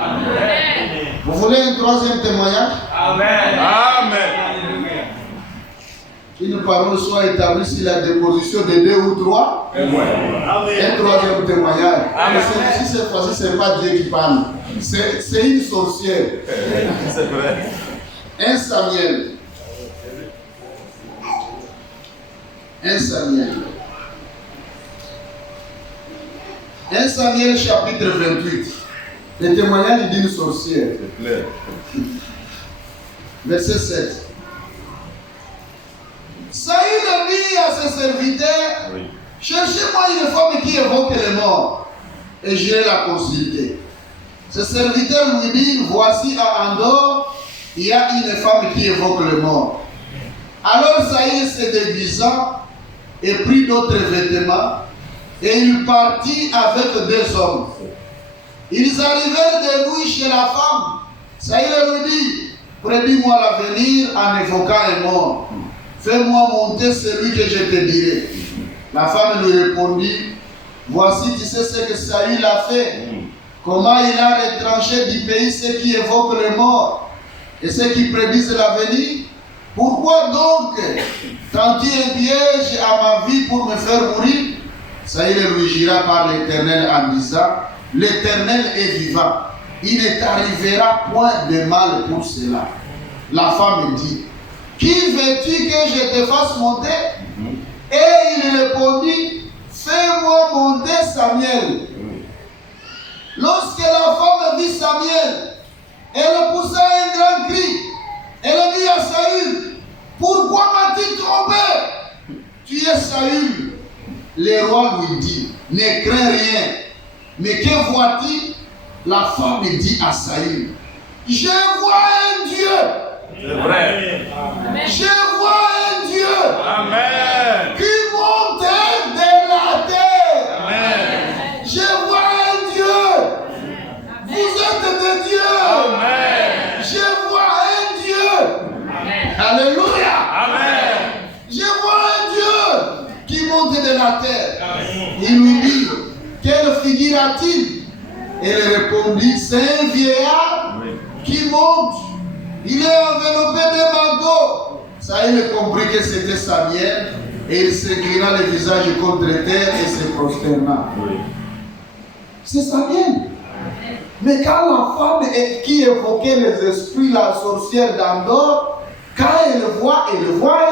Vous voulez un troisième témoignage? Amen. Une parole soit établie sur la déposition de 2 ou 3. Un troisième témoignage. Mais si cette fois-ci, ce n'est pas Dieu qui parle. C'est une sorcière. C'est vrai. 1 Samuel. 1 Samuel. 1 Samuel chapitre 28. Le témoignage d'une sorcière. Verset 7. Saül dit à ses serviteurs, cherchez-moi une femme qui évoque les morts, et j'irai la consulter. Ses serviteurs lui disent, voici à Andorre, il y a une femme qui évoque les morts. Alors Saül se déguisant et prit d'autres vêtements, et il partit avec 2 hommes. Ils arrivèrent de nuit chez la femme. Saül lui dit, prédis-moi l'avenir en évoquant les morts. Fais-moi monter celui que je te dirai. La femme lui répondit, voici tu sais ce que Saül a fait. Comment il a retranché du pays ceux qui évoquent les morts et ceux qui prédisent l'avenir. Pourquoi donc tends-tu un piège à ma vie pour me faire mourir? Saül lui jura par l'Éternel en disant, l'Éternel est vivant. Il ne t'arrivera point de mal pour cela. La femme dit, qui veux-tu que je te fasse monter? Et il répondit, fais-moi monter Samuel. Lorsque la femme vit Samuel, elle poussa un grand cri. Elle dit à Saül, pourquoi m'as-tu trompé? Tu es Saül. Le roi lui dit, ne crains rien. Mais que vois-tu? La femme dit à Saül, je vois un Dieu. C'est vrai. Je vois un Dieu Amen. qui monte de la terre. Amen. Je vois un Dieu. Vous êtes des dieux. Amen. Je vois un Dieu. Alléluia. Amen. Je vois un Dieu qui monte de la terre. Il lui dit, quelle figure a-t-il? Elle répondit, c'est un vieillard qui monte. Il est enveloppé de manteau. Ça, il a compris que c'était Samuel. Et il s'inclina le visage contre terre et se prosterna. C'est Samuel. Mais quand la femme qui évoquait les esprits, la sorcière d'Andorre, quand elle voit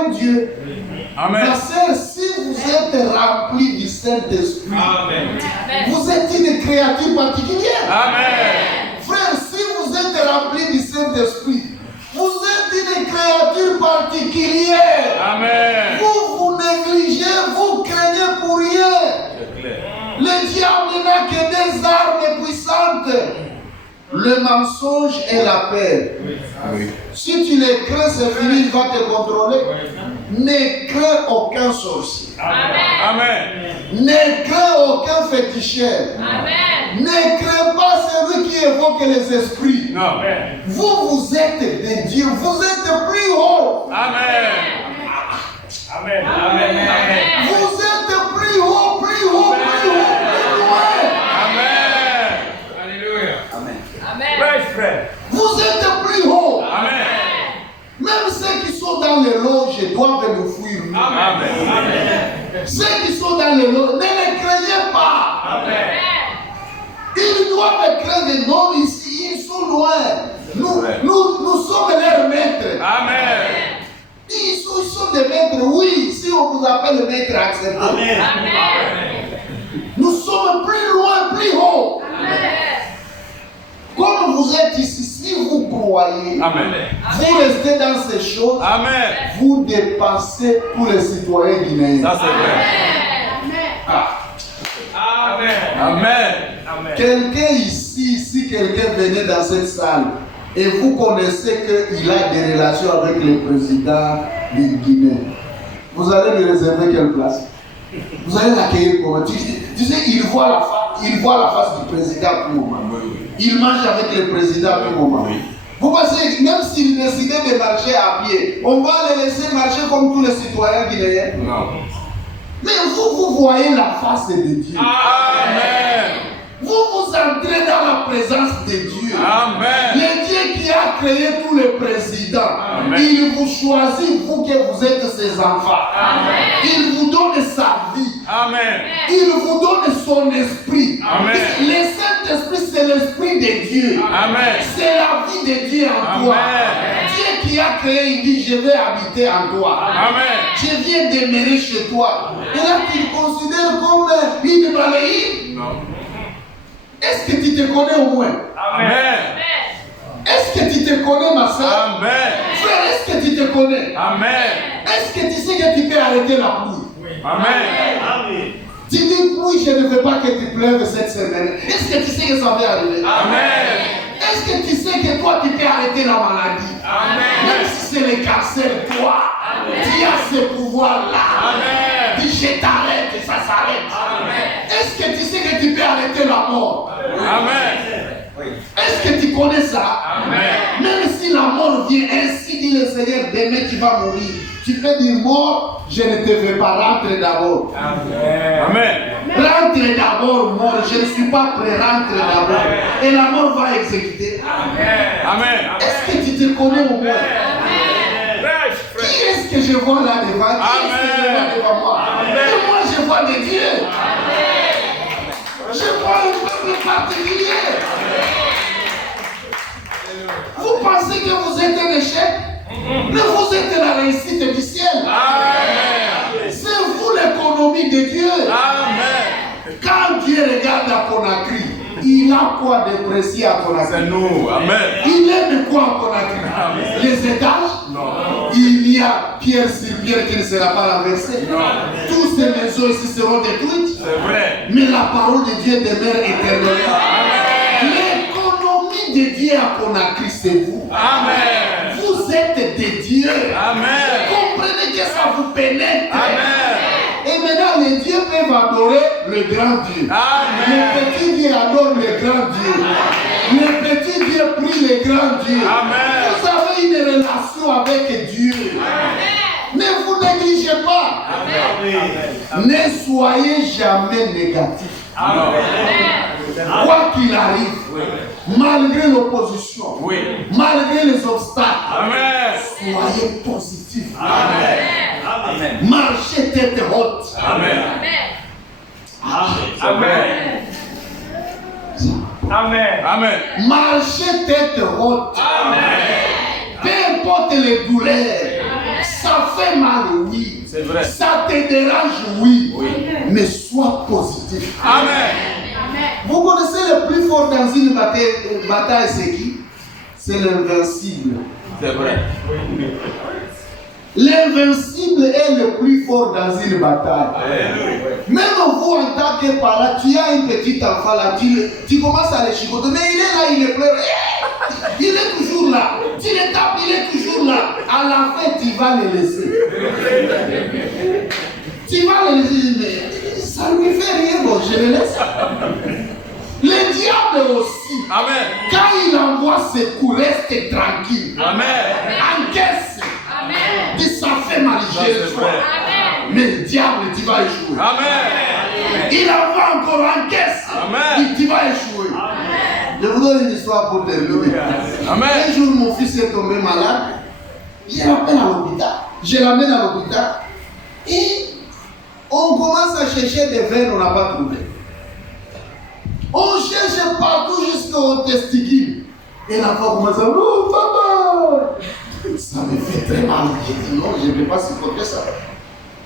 un Dieu. Amen. Ma sœur, si vous êtes rempli du Saint-Esprit, vous êtes une créature particulière. Amen. Frère, si vous êtes rempli du Saint-Esprit, vous êtes une créature particulière. Amen. Vous négligez, vous craignez pour rien. C'est clair. Le diable n'a que des armes puissantes. Le mensonge et la paix. Oui. Si tu les crains, c'est fini, il va te contrôler. Ne crains aucun sorcier. Amen. Ne crains aucun féticheur. Amen. Ne crains pas celui qui évoque les esprits. Non. Vous êtes des dieux. Vous êtes plus haut. Amen. Amen. Amen. Amen. Vous êtes plus haut, plus haut, plus haut, plus loin. Amen. Alléluia. Amen. Praise frère. Vous êtes plus haut. Amen. Même ceux qui sont dans les loges doivent nous fuir. Amen. Ceux qui sont dans les loges, ne les craignez pas. Amen. Ils doivent craindre. Non, ici, ils sont loin. Nous sommes leurs maîtres. Amen. Ils sont des maîtres. Oui, si on vous appelle maître, acceptez. Amen. Nous sommes plus loin, plus haut. Comme vous êtes ici, si vous croyez, Amen. vous restez dans ces choses, Amen. vous dépassez tous les citoyens guinéens. Ça c'est vrai. Amen. Amen. Amen. Quelqu'un ici, si quelqu'un venait dans cette salle et vous connaissez qu'il a des relations avec le président de Guinée, vous allez lui réserver quelle place? Vous allez l'accueillir comment? Tu sais, il voit la face du président à tout moment. Il mange avec le président à tout moment. Vous pensez, même s'il décidait de marcher à pied, on va les laisser marcher comme tous les citoyens guinéens? Non. Mais vous voyez la face de Dieu. Amen. Vous entrez dans la présence de Dieu. Amen. Le Dieu qui a créé tous les présidents. Amen. Il vous choisit, vous que vous êtes ses enfants. Amen. Il vous donne sa vie. Amen. Il vous donne son esprit. Amen. Le Saint-Esprit, c'est l'esprit de Dieu. Amen. C'est la vie de Dieu en toi. Amen. Dieu qui a créé, il dit, je vais habiter en toi. Amen. Je viens demeurer chez toi. Et là, tu le considères comme une balayine. Non. Est-ce que tu te connais au moins? Amen. Est-ce que tu te connais, ma soeur? Amen. Frère, est-ce que tu te connais? Amen. Est-ce que tu sais que tu peux arrêter la pluie? Amen. Amen. Tu dis, oui, je ne veux pas que tu pleuves cette semaine. Est-ce que tu sais que ça va arriver? Amen. Est-ce que tu sais que toi, tu peux arrêter la maladie? Amen. Même si c'est le cancer, toi, tu as ce pouvoir-là. Amen. Tu dis, je t'arrête et ça s'arrête. Est-ce que tu sais que tu peux arrêter la mort? Amen. Est-ce que tu connais ça? Amen. Même si la mort vient, ainsi dit le Seigneur, demain tu vas mourir. Tu peux dire, mort, je ne te veux pas, rentre d'abord. Amen. Rentre d'abord, mort, je ne suis pas prêt, rentre d'abord. Et la mort va exécuter. Amen. Est-ce que tu te connais au moins? Praise Qui frère. est-ce que je vois là devant? Qui est-ce que je vois devant moi? Et moi je vois des dieux. Je vois un peuple particulier. Vous pensez que vous êtes un échec? Mais vous êtes la réussite du ciel. Amen. C'est vous l'économie de Dieu. Amen. Quand Dieu regarde à Conakry, il a quoi de précis à C'est Conakry? nous. Amen. Il aime quoi à Conakry? Les étages? Non. Il y a pierre sur pierre qui ne sera pas renversée. Non. Toutes ces maisons ici seront détruites. C'est vrai. Mais la parole de Dieu demeure éternellement. Amen. L'économie de Dieu à Conakry, c'est vous. Amen. Vous êtes des dieux. Amen. Comprenez que ça vous pénètre. Amen. Et maintenant, les dieux peuvent adorer le grand Dieu. Amen. Les petits dieux adorent le grand Dieu. Les petits dieux prient le grand Dieu. Amen. Vous avez une relation avec Dieu. Ne vous négligez pas. Ne soyez jamais négatif. Quoi qu'il arrive, malgré l'opposition, Oui. malgré les obstacles, Amen. soyez positif. Amen. Marchez tête haute. Amen. Amen. Amen. Amen. Marcher tête haute. Peu importe les douleurs. Ça fait mal, oui. C'est vrai. Ça te dérange, oui. Mais sois positif. Amen. Vous connaissez le plus fort dans une bataille, c'est qui? C'est l'invincible. C'est vrai. L'invincible est le plus fort dans une bataille. Même vous, en tant que parent, tu as un petit enfant là, tu commences à le chicoter, mais il est là, il est pleure. Il est toujours là. Tu le tapes, il est toujours là. À la fin, tu vas le laisser. Tu vas le laisser, mais ça ne lui fait rien, bon, je le laisse. Le diable aussi. Amen. Quand il envoie ses coups, reste tranquille. Amen. Encaisse. Amen. Dis ça fait mal, Ça, c'est vrai. Amen. mais le diable, tu vas échouer. Amen. Il envoie encore en caisse. Amen. Tu vas échouer. Je vous donne une histoire pour terminer. Amen. Un jour, mon fils est tombé malade. Je l'appelle à l'hôpital. Je l'amène à l'hôpital. Et on commence à chercher des veines, on n'a pas trouvé. On cherche partout jusqu'au testicule. Et l'enfant commence à dire, oh papa, ça me fait très mal. J'ai dit non, je ne peux pas supporter ça.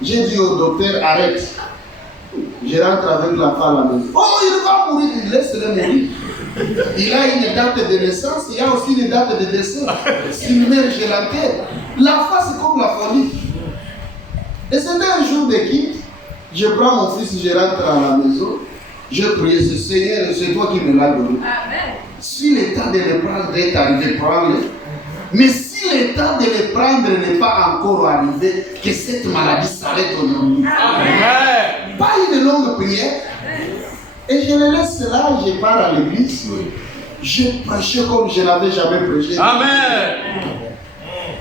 J'ai dit au docteur, arrête. Je rentre avec l'enfant à la maison. Oh, il va mourir, il laisse-le mourir. Il a une date de naissance, il y a aussi une date de décès. S'il meurt, je l'enterre. L'enfant, c'est comme la folie. Et c'était un jour d'équipe. Je prends mon fils, je rentre à la maison. Je prie, Seigneur, c'est toi qui me l'as donné. Amen. Si le temps de le prendre est arrivé, prends-le. Mais si le temps de le prendre n'est pas encore arrivé, que cette maladie s'arrête au nom. Amen. Pas une longue prière. Et je le laisse là, je pars à l'église. Je prêchais comme je n'avais jamais prêché. Amen.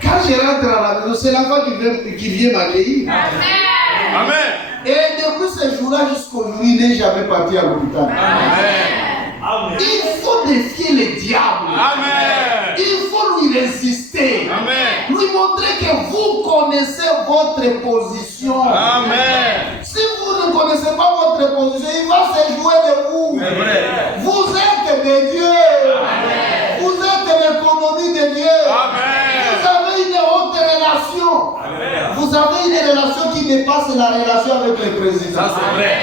Quand je rentre à la maison, c'est l'enfant qui vient m'accueillir. Amen. Et depuis ce jour-là jusqu'aujourd'hui, il n'est jamais parti à l'hôpital. Amen. Il faut défier le diable. Amen. Il faut lui résister. Amen. Lui montrer que vous connaissez votre position. Amen. Si vous ne connaissez pas votre position, il va se jouer de vous. C'est vrai. Vous êtes de Dieu. Amen. Vous êtes l'économie de Dieu. Amen. Vous avez une haute relation. Amen. Vous avez une relation qui dépasse la relation avec le président. Ça, c'est vrai.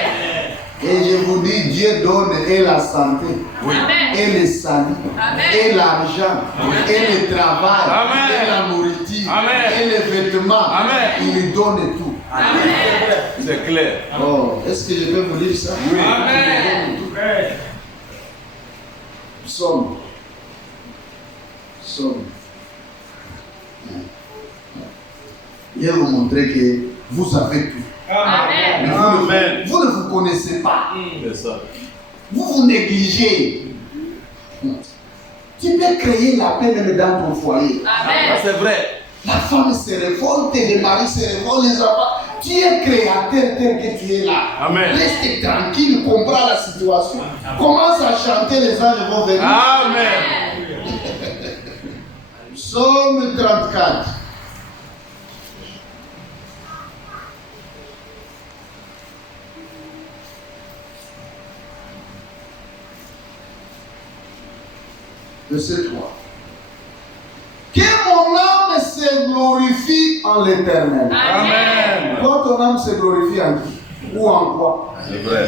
Et je vous dis, Dieu donne et la santé, Oui. et le salut, Amen. et l'argent, et le travail, Amen. et la nourriture, Amen. et les vêtements. Amen. Il donne tout. C'est clair. Oh, est-ce que je peux vous lire ça? Oui. Amen. Psaume. Je vais vous montrer que vous avez tout. Amen. Mais Amen. vous ne vous connaissez pas. C'est ça. Vous vous négligez. Tu peux créer la paix même dans ton foyer. Ça, Amen. c'est vrai. La femme se révolte, les maris se révoltent, les enfants. Tu es créateur tel que tu es là. Amen. Reste tranquille, comprends la situation. Commence à chanter, les anges vont venir. Amen. Psaume 34. Verset 3. Que mon âme se glorifie en l'Éternel. Amen. Quand ton âme se glorifie en qui? Ou en quoi? C'est vrai.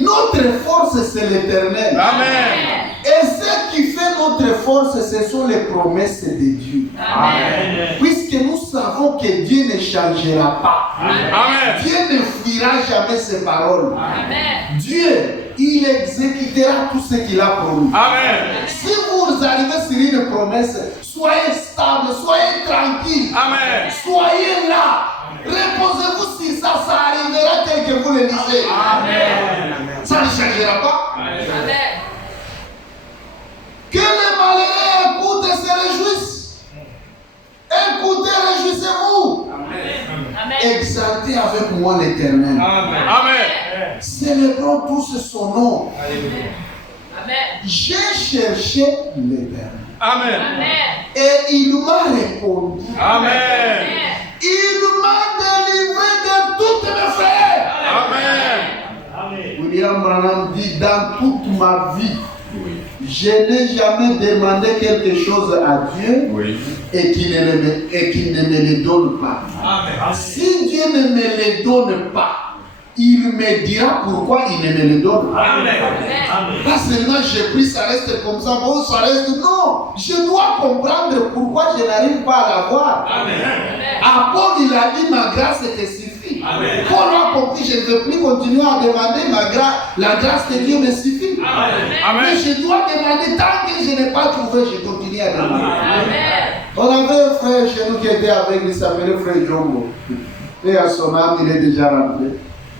Notre force, c'est l'Éternel. Amen. Et ce qui fait notre force, ce sont les promesses de Dieu. Amen. Puisque nous savons que Dieu ne changera pas. Amen. Dieu ne fuira jamais ses paroles. Amen. Dieu, il exécutera tout ce qu'il a promis. Amen. Si vous arrivez sur une promesse, soyez stable, soyez tranquille. Amen. Soyez là. Reposez-vous sur ça, ça arrivera tel que vous le lisez. Amen. Ça ne changera pas. Amen. Que les malheureux écoutent et se réjouissent. Écoutez, réjouissez-vous. Amen. Exaltez avec moi l'Éternel. Amen. Célébrons tous son nom. Amen. J'ai cherché l'Éternel. Amen. Amen. Et il m'a répondu. Amen. Il m'a délivré de toutes mes frères. Amen. William Branham dit, dans toute ma vie, Je n'ai jamais demandé quelque chose à Dieu et qu'il ne me le donne pas. Amen. Si Dieu ne me le donne pas, il me dira pourquoi il ne me le donne pas. Amen. Pas seulement j'ai pris, ça reste comme ça, bon, ça reste. Non, je dois comprendre pourquoi je n'arrive pas à l'avoir. Amen. À Paul, il a dit ma grâce te suffit. Amen. Paul a compris, je ne veux plus continuer à demander la grâce de Dieu me suffit. Amen. Mais je dois demander, tant que je n'ai pas trouvé, je continue à demander. Amen. On avait un frère chez nous qui était avec lui, il s'appelait frère Jombo. Et à son âme, il est déjà rentré.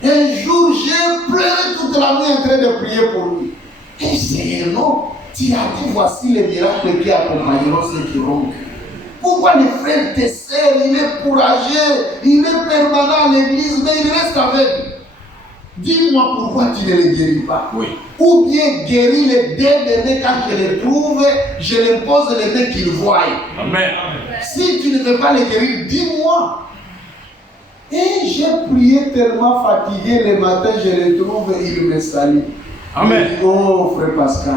Un jour, j'ai pleuré toute la nuit en train de prier pour lui. Et Seigneur, tu as dit, voici les miracles qui accompagneront ceux qui rompent. Pourquoi les frères te serrent? Il est courageux, il est permanent à l'église, mais il reste aveugle. Dis-moi pourquoi tu ne les guéris pas. Ou bien guéris les deux bébés quand je les trouve, je les pose les mains qu'ils voient. Amen. Si tu ne veux pas les guérir, dis-moi. Et j'ai prié tellement fatigué le matin, je les trouve et il me salue. Amen. Je dis, oh frère Pascal,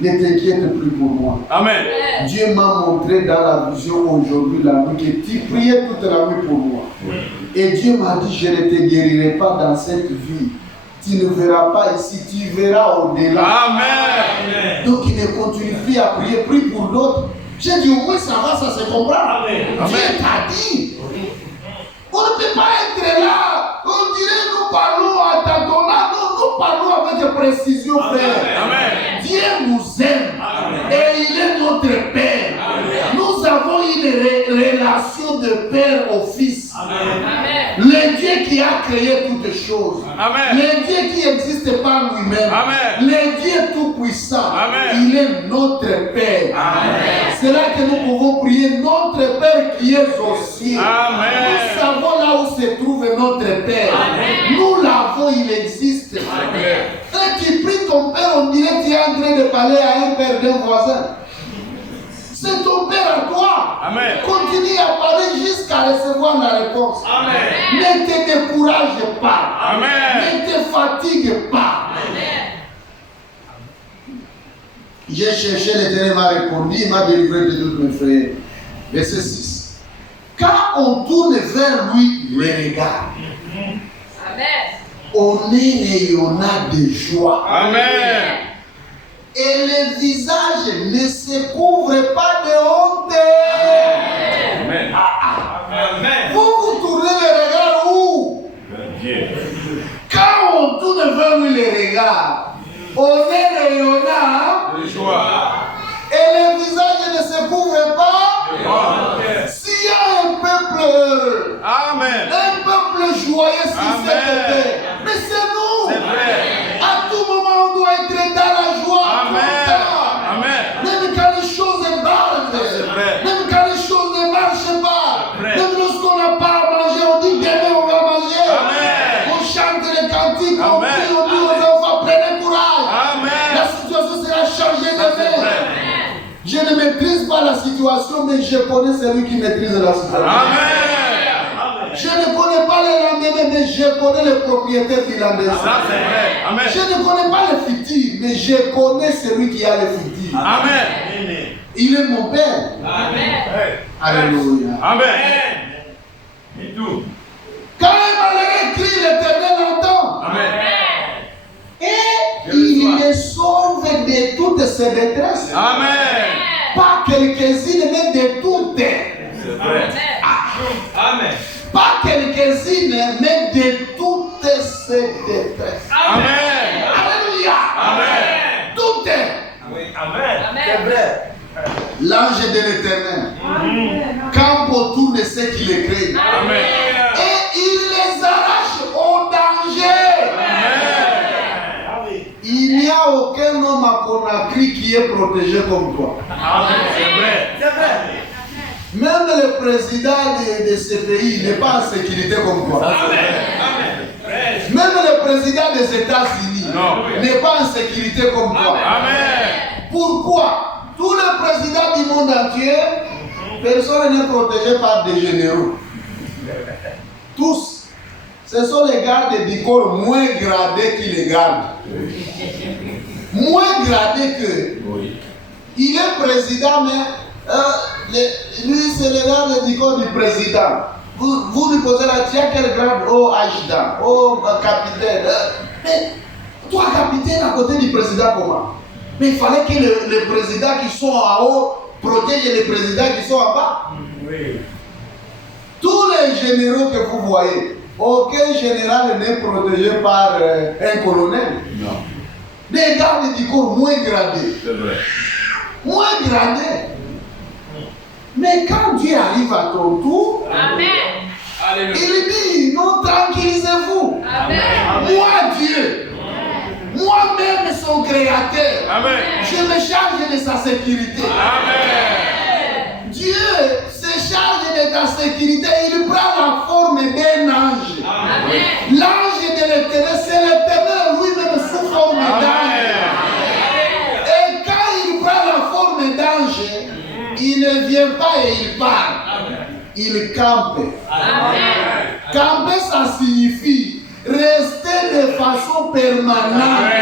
ne t'inquiète plus pour moi. Amen. Dieu m'a montré dans la vision aujourd'hui la nuit que tu priais toute la nuit pour moi. Et Dieu m'a dit, je ne te guérirai pas dans cette vie. Tu ne verras pas ici, tu verras au-delà. Amen. Donc il ne continue plus à prier, prie pour l'autre. J'ai dit, au moins ça va, ça se comprend. Amen. Dieu t'a dit. On ne peut pas être là. On dirait nous parlons à tâtonnage. Non, nous parlons avec précision, frère. Amen. Dieu nous aime. Et il est notre Père. Nous avons une relation de père au fils. Le Dieu qui a créé toutes choses. Amen. Le Dieu qui existe par lui-même. Amen. Le Dieu tout-puissant. Amen. Il est notre Père. Amen. C'est là que nous pouvons prier notre Père qui est aux cieux. Amen. Nous savons là où se trouve notre Père. Amen. Nous l'avons, il existe. Amen. Et tu pries ton Père, on dirait que tu es en train de parler à un père d'un voisin. C'est ton Père à toi. Amen. Continue à parler jusqu'à recevoir la réponse. Amen. Ne te décourage pas. Amen. Ne te fatigue pas. J'ai cherché, l'Éternel m'a répondu, il m'a délivré de tous mes frères. Verset 6. Quand on tourne vers lui le regard, on est rayonnant de joie. Amen. Et le visage ne se couvre pas de honte. Amen. Amen. Vous vous tournez le regard où? Dieu. Quand on tourne vers lui le regard, on est rayonnant. De joie. Et le visage ne se couvre pas. S'il y a un peuple heureux, Amen. un peuple joyeux sur Amen. cette terre, mais c'est nous. C'est vrai. À tout moment, on doit être dans la joie. Amen. Content. Amen. Même quand les choses marchent, C'est vrai. même quand les choses ne marchent pas, C'est vrai. même lorsqu'on n'a pas à manger, on dit demain on va manger. Amen. On chante les cantiques, on Amen. prie, on dit aux enfants, prenez courage. Amen. La situation sera changée Ça, c'est demain. vrai. Je ne maîtrise pas la situation, mais je connais celui qui maîtrise la situation. Amen. Je ne connais pas les lendemains, mais je connais le propriétaire qui l'a laissé. Ça, c'est vrai. Amen. Je ne connais pas le futur, mais je connais celui qui a le futur. Amen. Il est mon Père. Amen. Alléluia. Amen. Et tout. Quand un malheureux crie, l'Éternel entend. Amen. Et il les sauve de toutes ses détresses. Amen. Pas quelques-unes, mais de toutes. C'est vrai. Amen. Pas quelques-unes, mais de toutes ses détresses. Amen. Alléluia. Amen. Toutes. Amen. L'ange de l'Éternel campe autour de ceux qui les créent. Amen. Et il les arrache au danger. Amen. Il n'y a aucun homme à Conakry qui est protégé comme toi. Amen. C'est vrai. Même le président de ce pays n'est pas en sécurité comme toi. Amen. Même le président des États-Unis Non. n'est pas en sécurité comme toi. Amen. Pourquoi? Tous les présidents du monde entier, personne n'est protégé par des généraux. Tous. Ce sont les gardes du corps moins gradés qui les gardent. moins gradé que. Oui. Il est président, mais lui, c'est le grade du corps du président. Vous lui posez la question, quel grade? Oh, adjudant, oh, capitaine. Mais toi, capitaine, à côté du président, comment? Mais il fallait que les présidents qui sont en haut protègent les présidents qui sont en bas. Oui. Tous les généraux que vous voyez, aucun général n'est protégé par un colonel. Non. Des gardes du corps moins gradés. C'est vrai. Moins gradés. Mais quand Dieu arrive à ton tour, Amen. il dit, non, tranquillisez-vous. Amen. Moi, Dieu, moi-même son créateur, Amen. je me charge de sa sécurité. Amen. Dieu se charge de ta sécurité. Il prend la forme d'un ange. Amen. L'ange de l'éternel, c'est l'éternel lui-même sous forme d'ange. Et quand il prend la forme d'ange, il ne vient pas et il part. Il campe. Amen. Camper, ça signifie rester de façon permanente.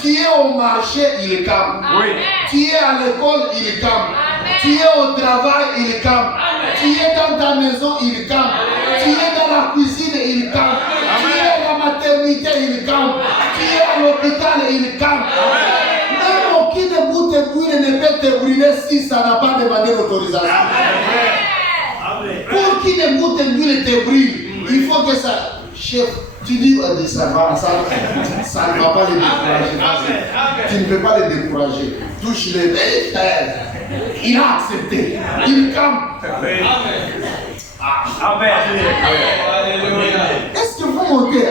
Tu es au marché, il campe. Oui. Tu es à l'école, il campe. Amen. Tu es au travail, il campe. Tu es dans ta maison, il campe. Tu es dans la cuisine, il campe. Tu es à la maternité, il campe. Tu es à l'hôpital, il campe. Même aucune goutte d'huile ne peut te brûler si ça n'a pas demandé l'autorisation. Pour qu'une goutte d'huile te brûle, il faut que ça... Chef, tu dis, ça ne va pas les décourager. Tu ne peux pas les décourager. Touche-les. Il a accepté. Il campe. Est-ce que vous montez?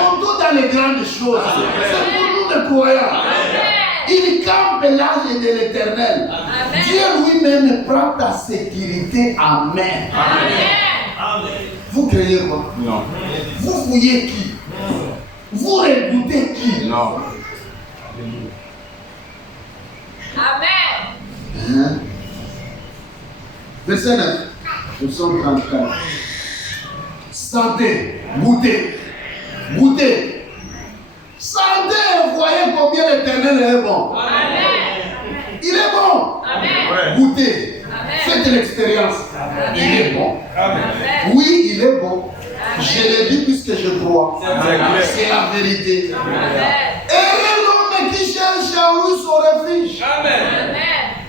Montons dans les grandes choses. C'est pour nous les croyants. Il campe l'âge de l'éternel. Dieu lui-même prend ta sécurité en main. Vous créez quoi? Non. Vous fouillez qui? Vous redoutez qui? Non. Amen. Hein? Verset 9. Psaume 34. Sentez, goûtez, goûtez. Sentez et voyez combien l'éternel est bon. Amen. Il est bon. Amen. Goûtez. Faites l'expérience. Il est bon. Amen. Oui, il est bon. Je le dis puisque je crois. C'est la vérité. Amen. Et l'homme qui cherche en lui son refuge. Amen.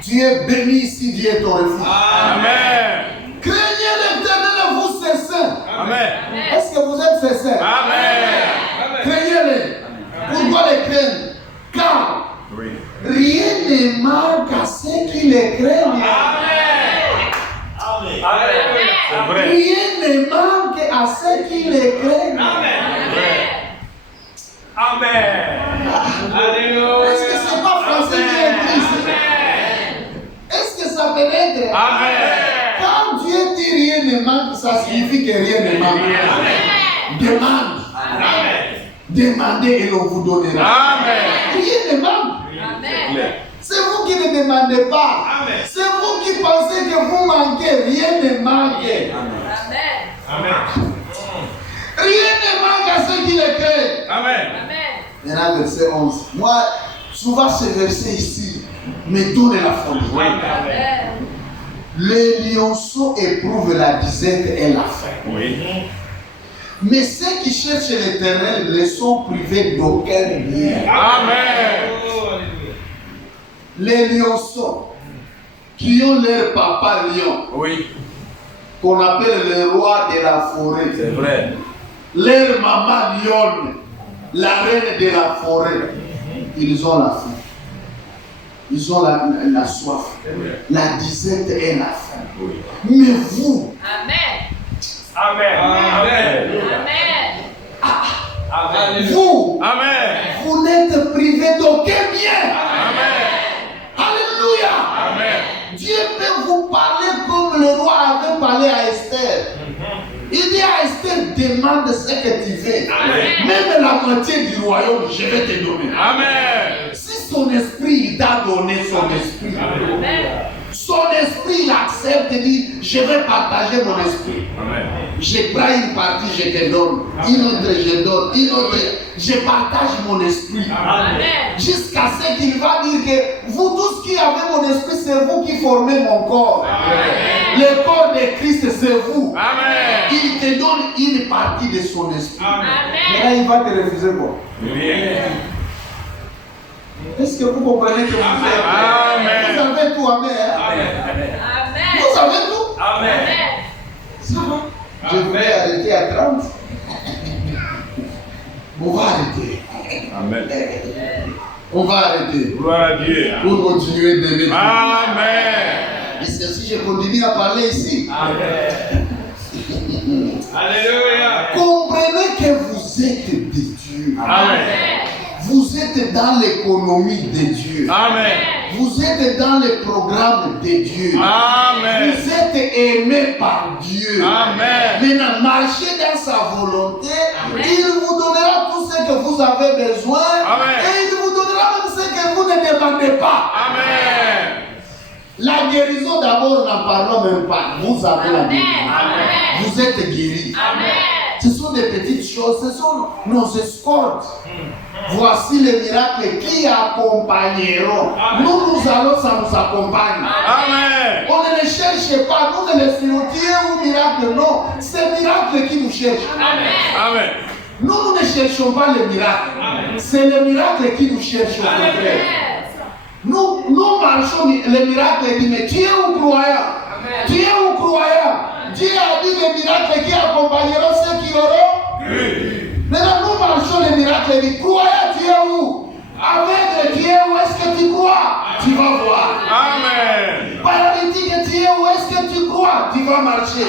Tu es béni ici, Dieu est ton refuge. Amen. Craignez l'éternel, vous ses saints. Amen. Est-ce que vous êtes ses saints? Amen. Craignez-les. Pourquoi les craindre? Car Oui. rien ne manque à ceux qui les craignent. C'est vrai. Rien ne manque à ceux qui les craignent. Amen. Est-ce que c'est pas français qui est écrit? Est-ce que ça pénètre? Amen. Quand Dieu dit rien ne manque, ça signifie que rien ne manque. Demande. Demandez et l'on vous donnera. Amen. Rien ne manque. Amen. C'est vous qui ne demandez pas. C'est vous qui pensez que vous manquez. Rien ne manque. Amen. Rien ne manque à ceux qui le craignent. Amen. Amen. Maintenant, verset 11. Moi, souvent ce verset ici me donne la folie. Amen. Les lionceaux éprouvent la disette et la faim. Oui. Mais ceux qui cherchent l'éternel ne sont privés d'aucun bien. Amen. Les lionceaux qui ont leur papa lion, Oui. qu'on appelle le roi de la forêt, C'est vrai. leur maman lionne, la reine de la forêt, ils ont la faim. Ils ont la soif, la disette et la faim. Oui. Mais vous, Amen. Amen. Amen. vous, Amen. vous n'êtes privés d'aucun bien. Amen. Alléluia. Amen. Dieu peut vous parler comme le roi avait parlé à Esther. Il dit à Esther, demande ce que tu veux. Même la moitié du royaume, je vais te donner. Amen. Si son esprit, il t'a donné son esprit. Amen. Son esprit, il accepte et dit, je vais partager mon esprit. Amen. je prends une partie, je te donne. Une autre, je donne. Une autre, je partage mon esprit. Amen. Jusqu'à ce qu'il va dire que vous tous qui avez mon esprit, c'est vous qui formez mon corps. Amen. Le corps de Christ, c'est vous. Amen. Il te donne une partie de son esprit. Amen. Maintenant, il va te refuser quoi? Est-ce que vous comprenez que vous êtes? Amen. Vous avez tout, amen. Amen. Vous avez tout? Amen. Ça va. Je voulais arrêter à 30. On va arrêter. Amen. On va arrêter. Gloire à Dieu. Pour continuer d'aimer Dieu. Amen. Et c'est si je continue à parler ici. Amen. Alléluia. Comprenez que vous êtes de Dieu. Amen. Vous êtes dans l'économie de Dieu. Amen. Vous êtes dans le programme de Dieu. Amen. Vous êtes aimé par Dieu. Amen. Maintenant, marchez dans sa volonté. Il vous donnera tout ce que vous avez besoin. Amen. Et il vous donnera même ce que vous ne demandez pas. Amen. La guérison d'abord, n'en parlons même pas. Vous avez la guérison. Amen. Vous êtes guéris. Amen. Ce sont des petites choses, ce sont nos escortes. Voici les miracles qui accompagneront. Nous allons, ça nous accompagne. Amen. On ne les cherche pas, nous ne les filons ou miracles, non. C'est miracle qui nous cherche. Amen. Nous ne cherchons pas les miracles. C'est les miracles qui nous cherchent au contraire. Nous marchons les miracles et disons, mais tu es où croyant? Tu es où croyant? Dieu a dit les miracles qui accompagneront ceux qui auront. Maintenant nous marchons les miracles et disons, croyant, tu es où? Aveugle, tu es où? Est-ce que tu crois? Tu vas voir. Amen. Paralytique, tu es où? Est-ce que tu crois? Tu vas marcher.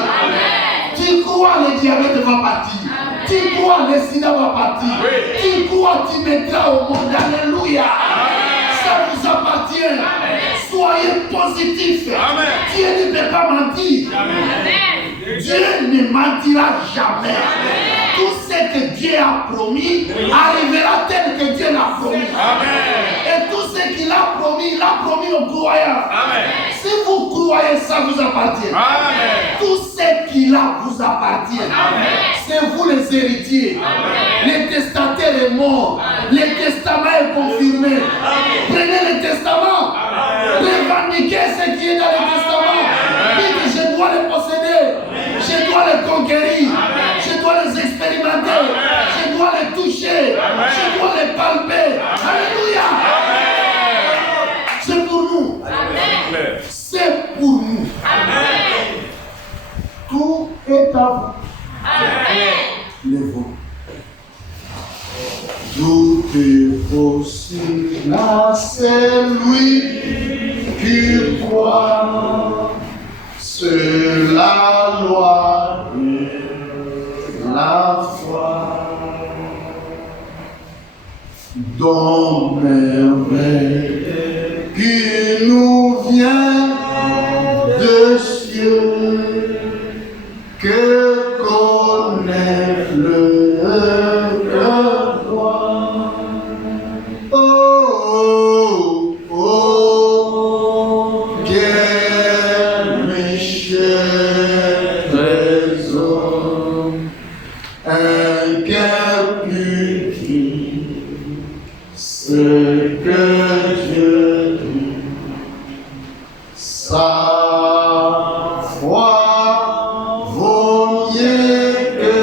Tu crois, le diabète va partir. Tu crois, le sida va partir. Tu crois, tu mettras au monde. Alléluia. Ça vous appartient. Soyez positifs. Dieu ne peut pas mentir. Dieu ne mentira jamais. Tout ce que Dieu a promis arrivera tel que Dieu l'a promis. Et tout ce qu'il a promis, il a promis aux croyants. Si vous croyez, ça vous appartient. Tout ce qu'il a vous appartient. C'est vous les héritiers. Le testataire est mort. Le testament est confirmé. Prenez le testament. Revendiquez ce qui est dans le testament. Dites, je dois le posséder. Je dois le conquérir. Je dois les expérimenter. Je dois les toucher. Je dois les palper. Alléluia. C'est pour nous. C'est pour nous. Tout est à vous. Lève-vous. Tout est possible à celui qui croit. C'est la loi de la foi. Don merveille qui nous vient de cieux, que connaît le roi. Oh, oh, oh, quel riche trésor, un cœur pudique, ce que Dieu dit, sa foi vaut mieux que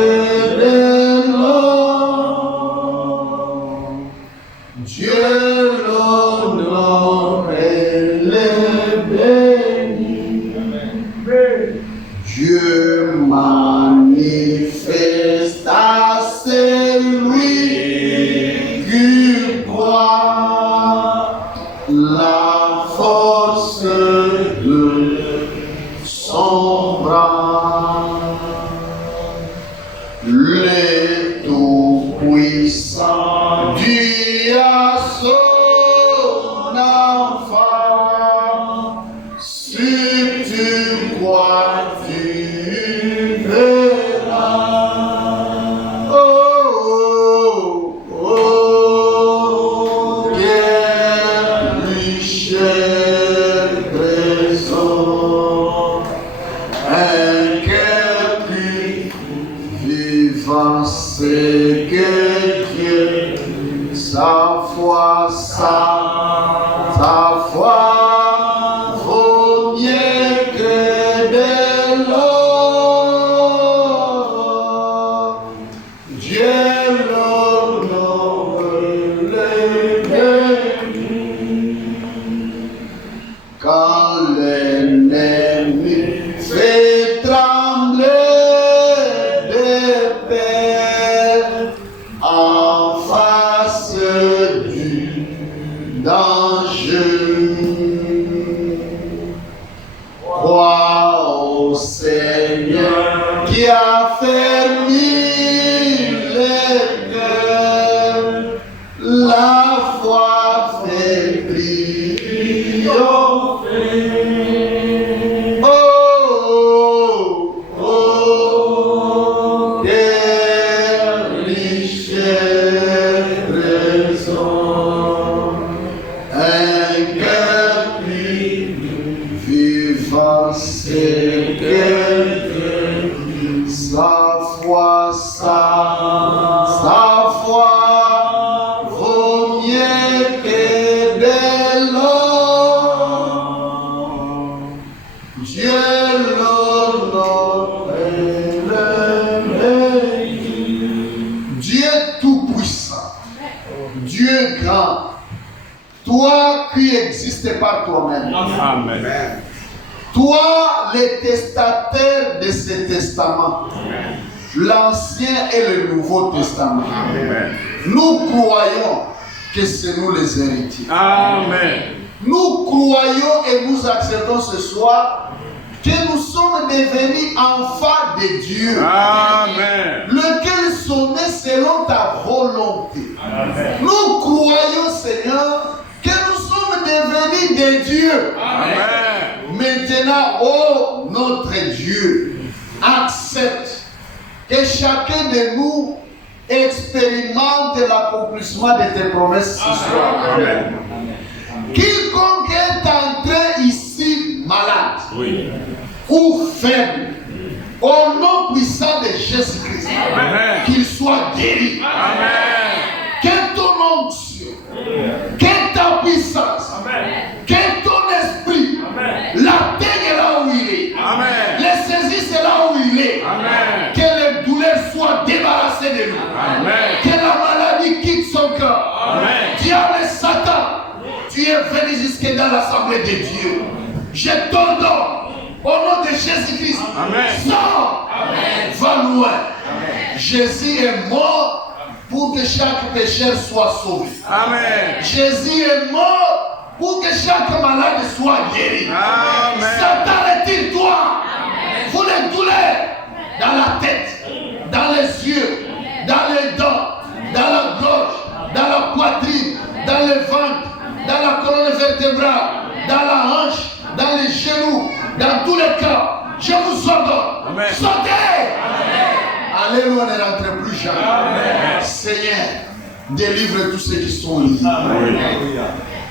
de l'or. Dieu l'honore et le bénit. Dieu manifeste à celui qui croit la force de son bras. Le Tout-Puissant dit à son enfant, si tu crois, tu verras. Oh, oh, oh, quel riche trésor, un cœur pur. vivant, c'est que Dieu, sa foi vaut mieux que de l'or. Dieu l'honore, le quand l'ennemi fait trembler des peurs en face du danger. Crois au Seigneur qui a fermé les cœurs, la foi fait triompher. Oh, oh, oh, quelle richesse, trésor, un cœur vivant, c'est que sa foi vaut mieux que de l'or. Dieu l'honore et le mérite. Dieu tout-puissant, Dieu grand, toi qui existes par toi-même. Amen. Toi, le testataire de ce testament, l'Ancien et le Nouveau Testament. Amen. Nous croyons que c'est nous les héritiers. Amen. Nous croyons et nous acceptons ce soir que nous sommes devenus enfants de Dieu, Amen. lequel sont nés selon ta volonté. Amen. Nous croyons, Seigneur, que nous sommes devenus des dieux. Amen. Maintenant, oh notre Dieu, accepte que chacun de nous expérimente l'accomplissement de tes promesses ce soir. Amen. Quiconque est entré ici malade Oui. ou faible, au nom puissant de Jésus-Christ, Amen. qu'il soit guéri. Amen. Que ton onction, que ta puissance, que ton esprit l'atteigne là où il est. Amen. Les saisisse là où il est. Amen. Que les douleurs soient débarrassées de nous. Amen. Que la maladie quitte son cœur. Amen. Diable Satan, tu es venu jusque dans l'assemblée de Dieu. Je t'ordonne au nom de Jésus-Christ. Amen. Sors. Va loin. Jésus est mort pour que chaque pécheur soit sauvé. Amen. Jésus est mort pour que chaque malade soit guéri. Amen. Satan, retire-toi. Vous les douleurs dans la tête, dans les yeux, dans les dents, dans la gorge, dans la poitrine, dans le ventre, dans la colonne vertébrale, dans la hanche, dans les genoux, dans tous les cas. Je vous ordonne. Amen. Sautez. Alléluia, ne rentrez plus jamais. Amen. Seigneur, délivre tous ceux qui sont liés. Oui.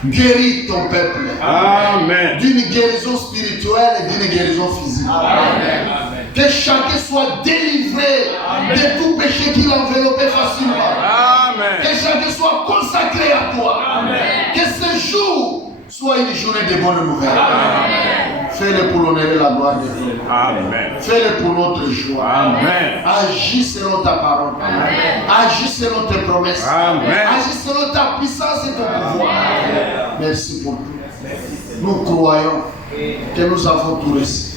Guéris ton peuple. Amen. D'une guérison spirituelle et d'une guérison physique. Amen. Que chacun soit délivré de tout péché qui l'enveloppait facilement. Amen. Que chacun soit consacré à toi. Amen. Que ce jour soit une journée de bonnes nouvelles. Fais-le pour l'honneur et la gloire de Dieu. Amen. Fais-le pour notre joie. Amen. Agis selon ta parole. Agis selon tes promesses. Amen. Agis selon ta puissance et ton pouvoir. Merci pour tout. Nous croyons que nous avons tout reçu.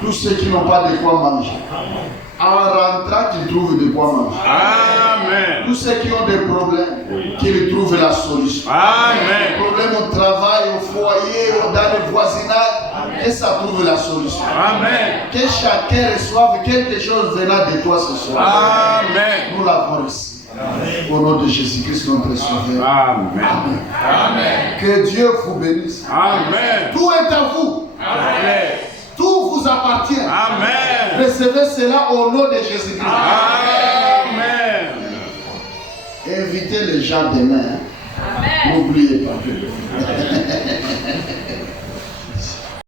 Tous ceux qui n'ont pas de quoi manger, en rentrant, qu'ils trouvent de quoi manger. Amen. Tous ceux qui ont des problèmes, qu'ils trouvent la solution. Amen. Problèmes au travail, au foyer, dans le voisinage, que ça trouve la solution. Amen. Que chacun reçoive quelque chose venant de toi ce soir. Amen. Nous l'avons reçu. Au nom de Jésus-Christ, notre Sauveur. Amen. Amen. Que Dieu vous bénisse. Amen. Tout est à vous. Amen. Tout vous appartient. Amen. Recevez cela au nom de Jésus-Christ. Amen. Invitez les gens demain. N'oubliez pas.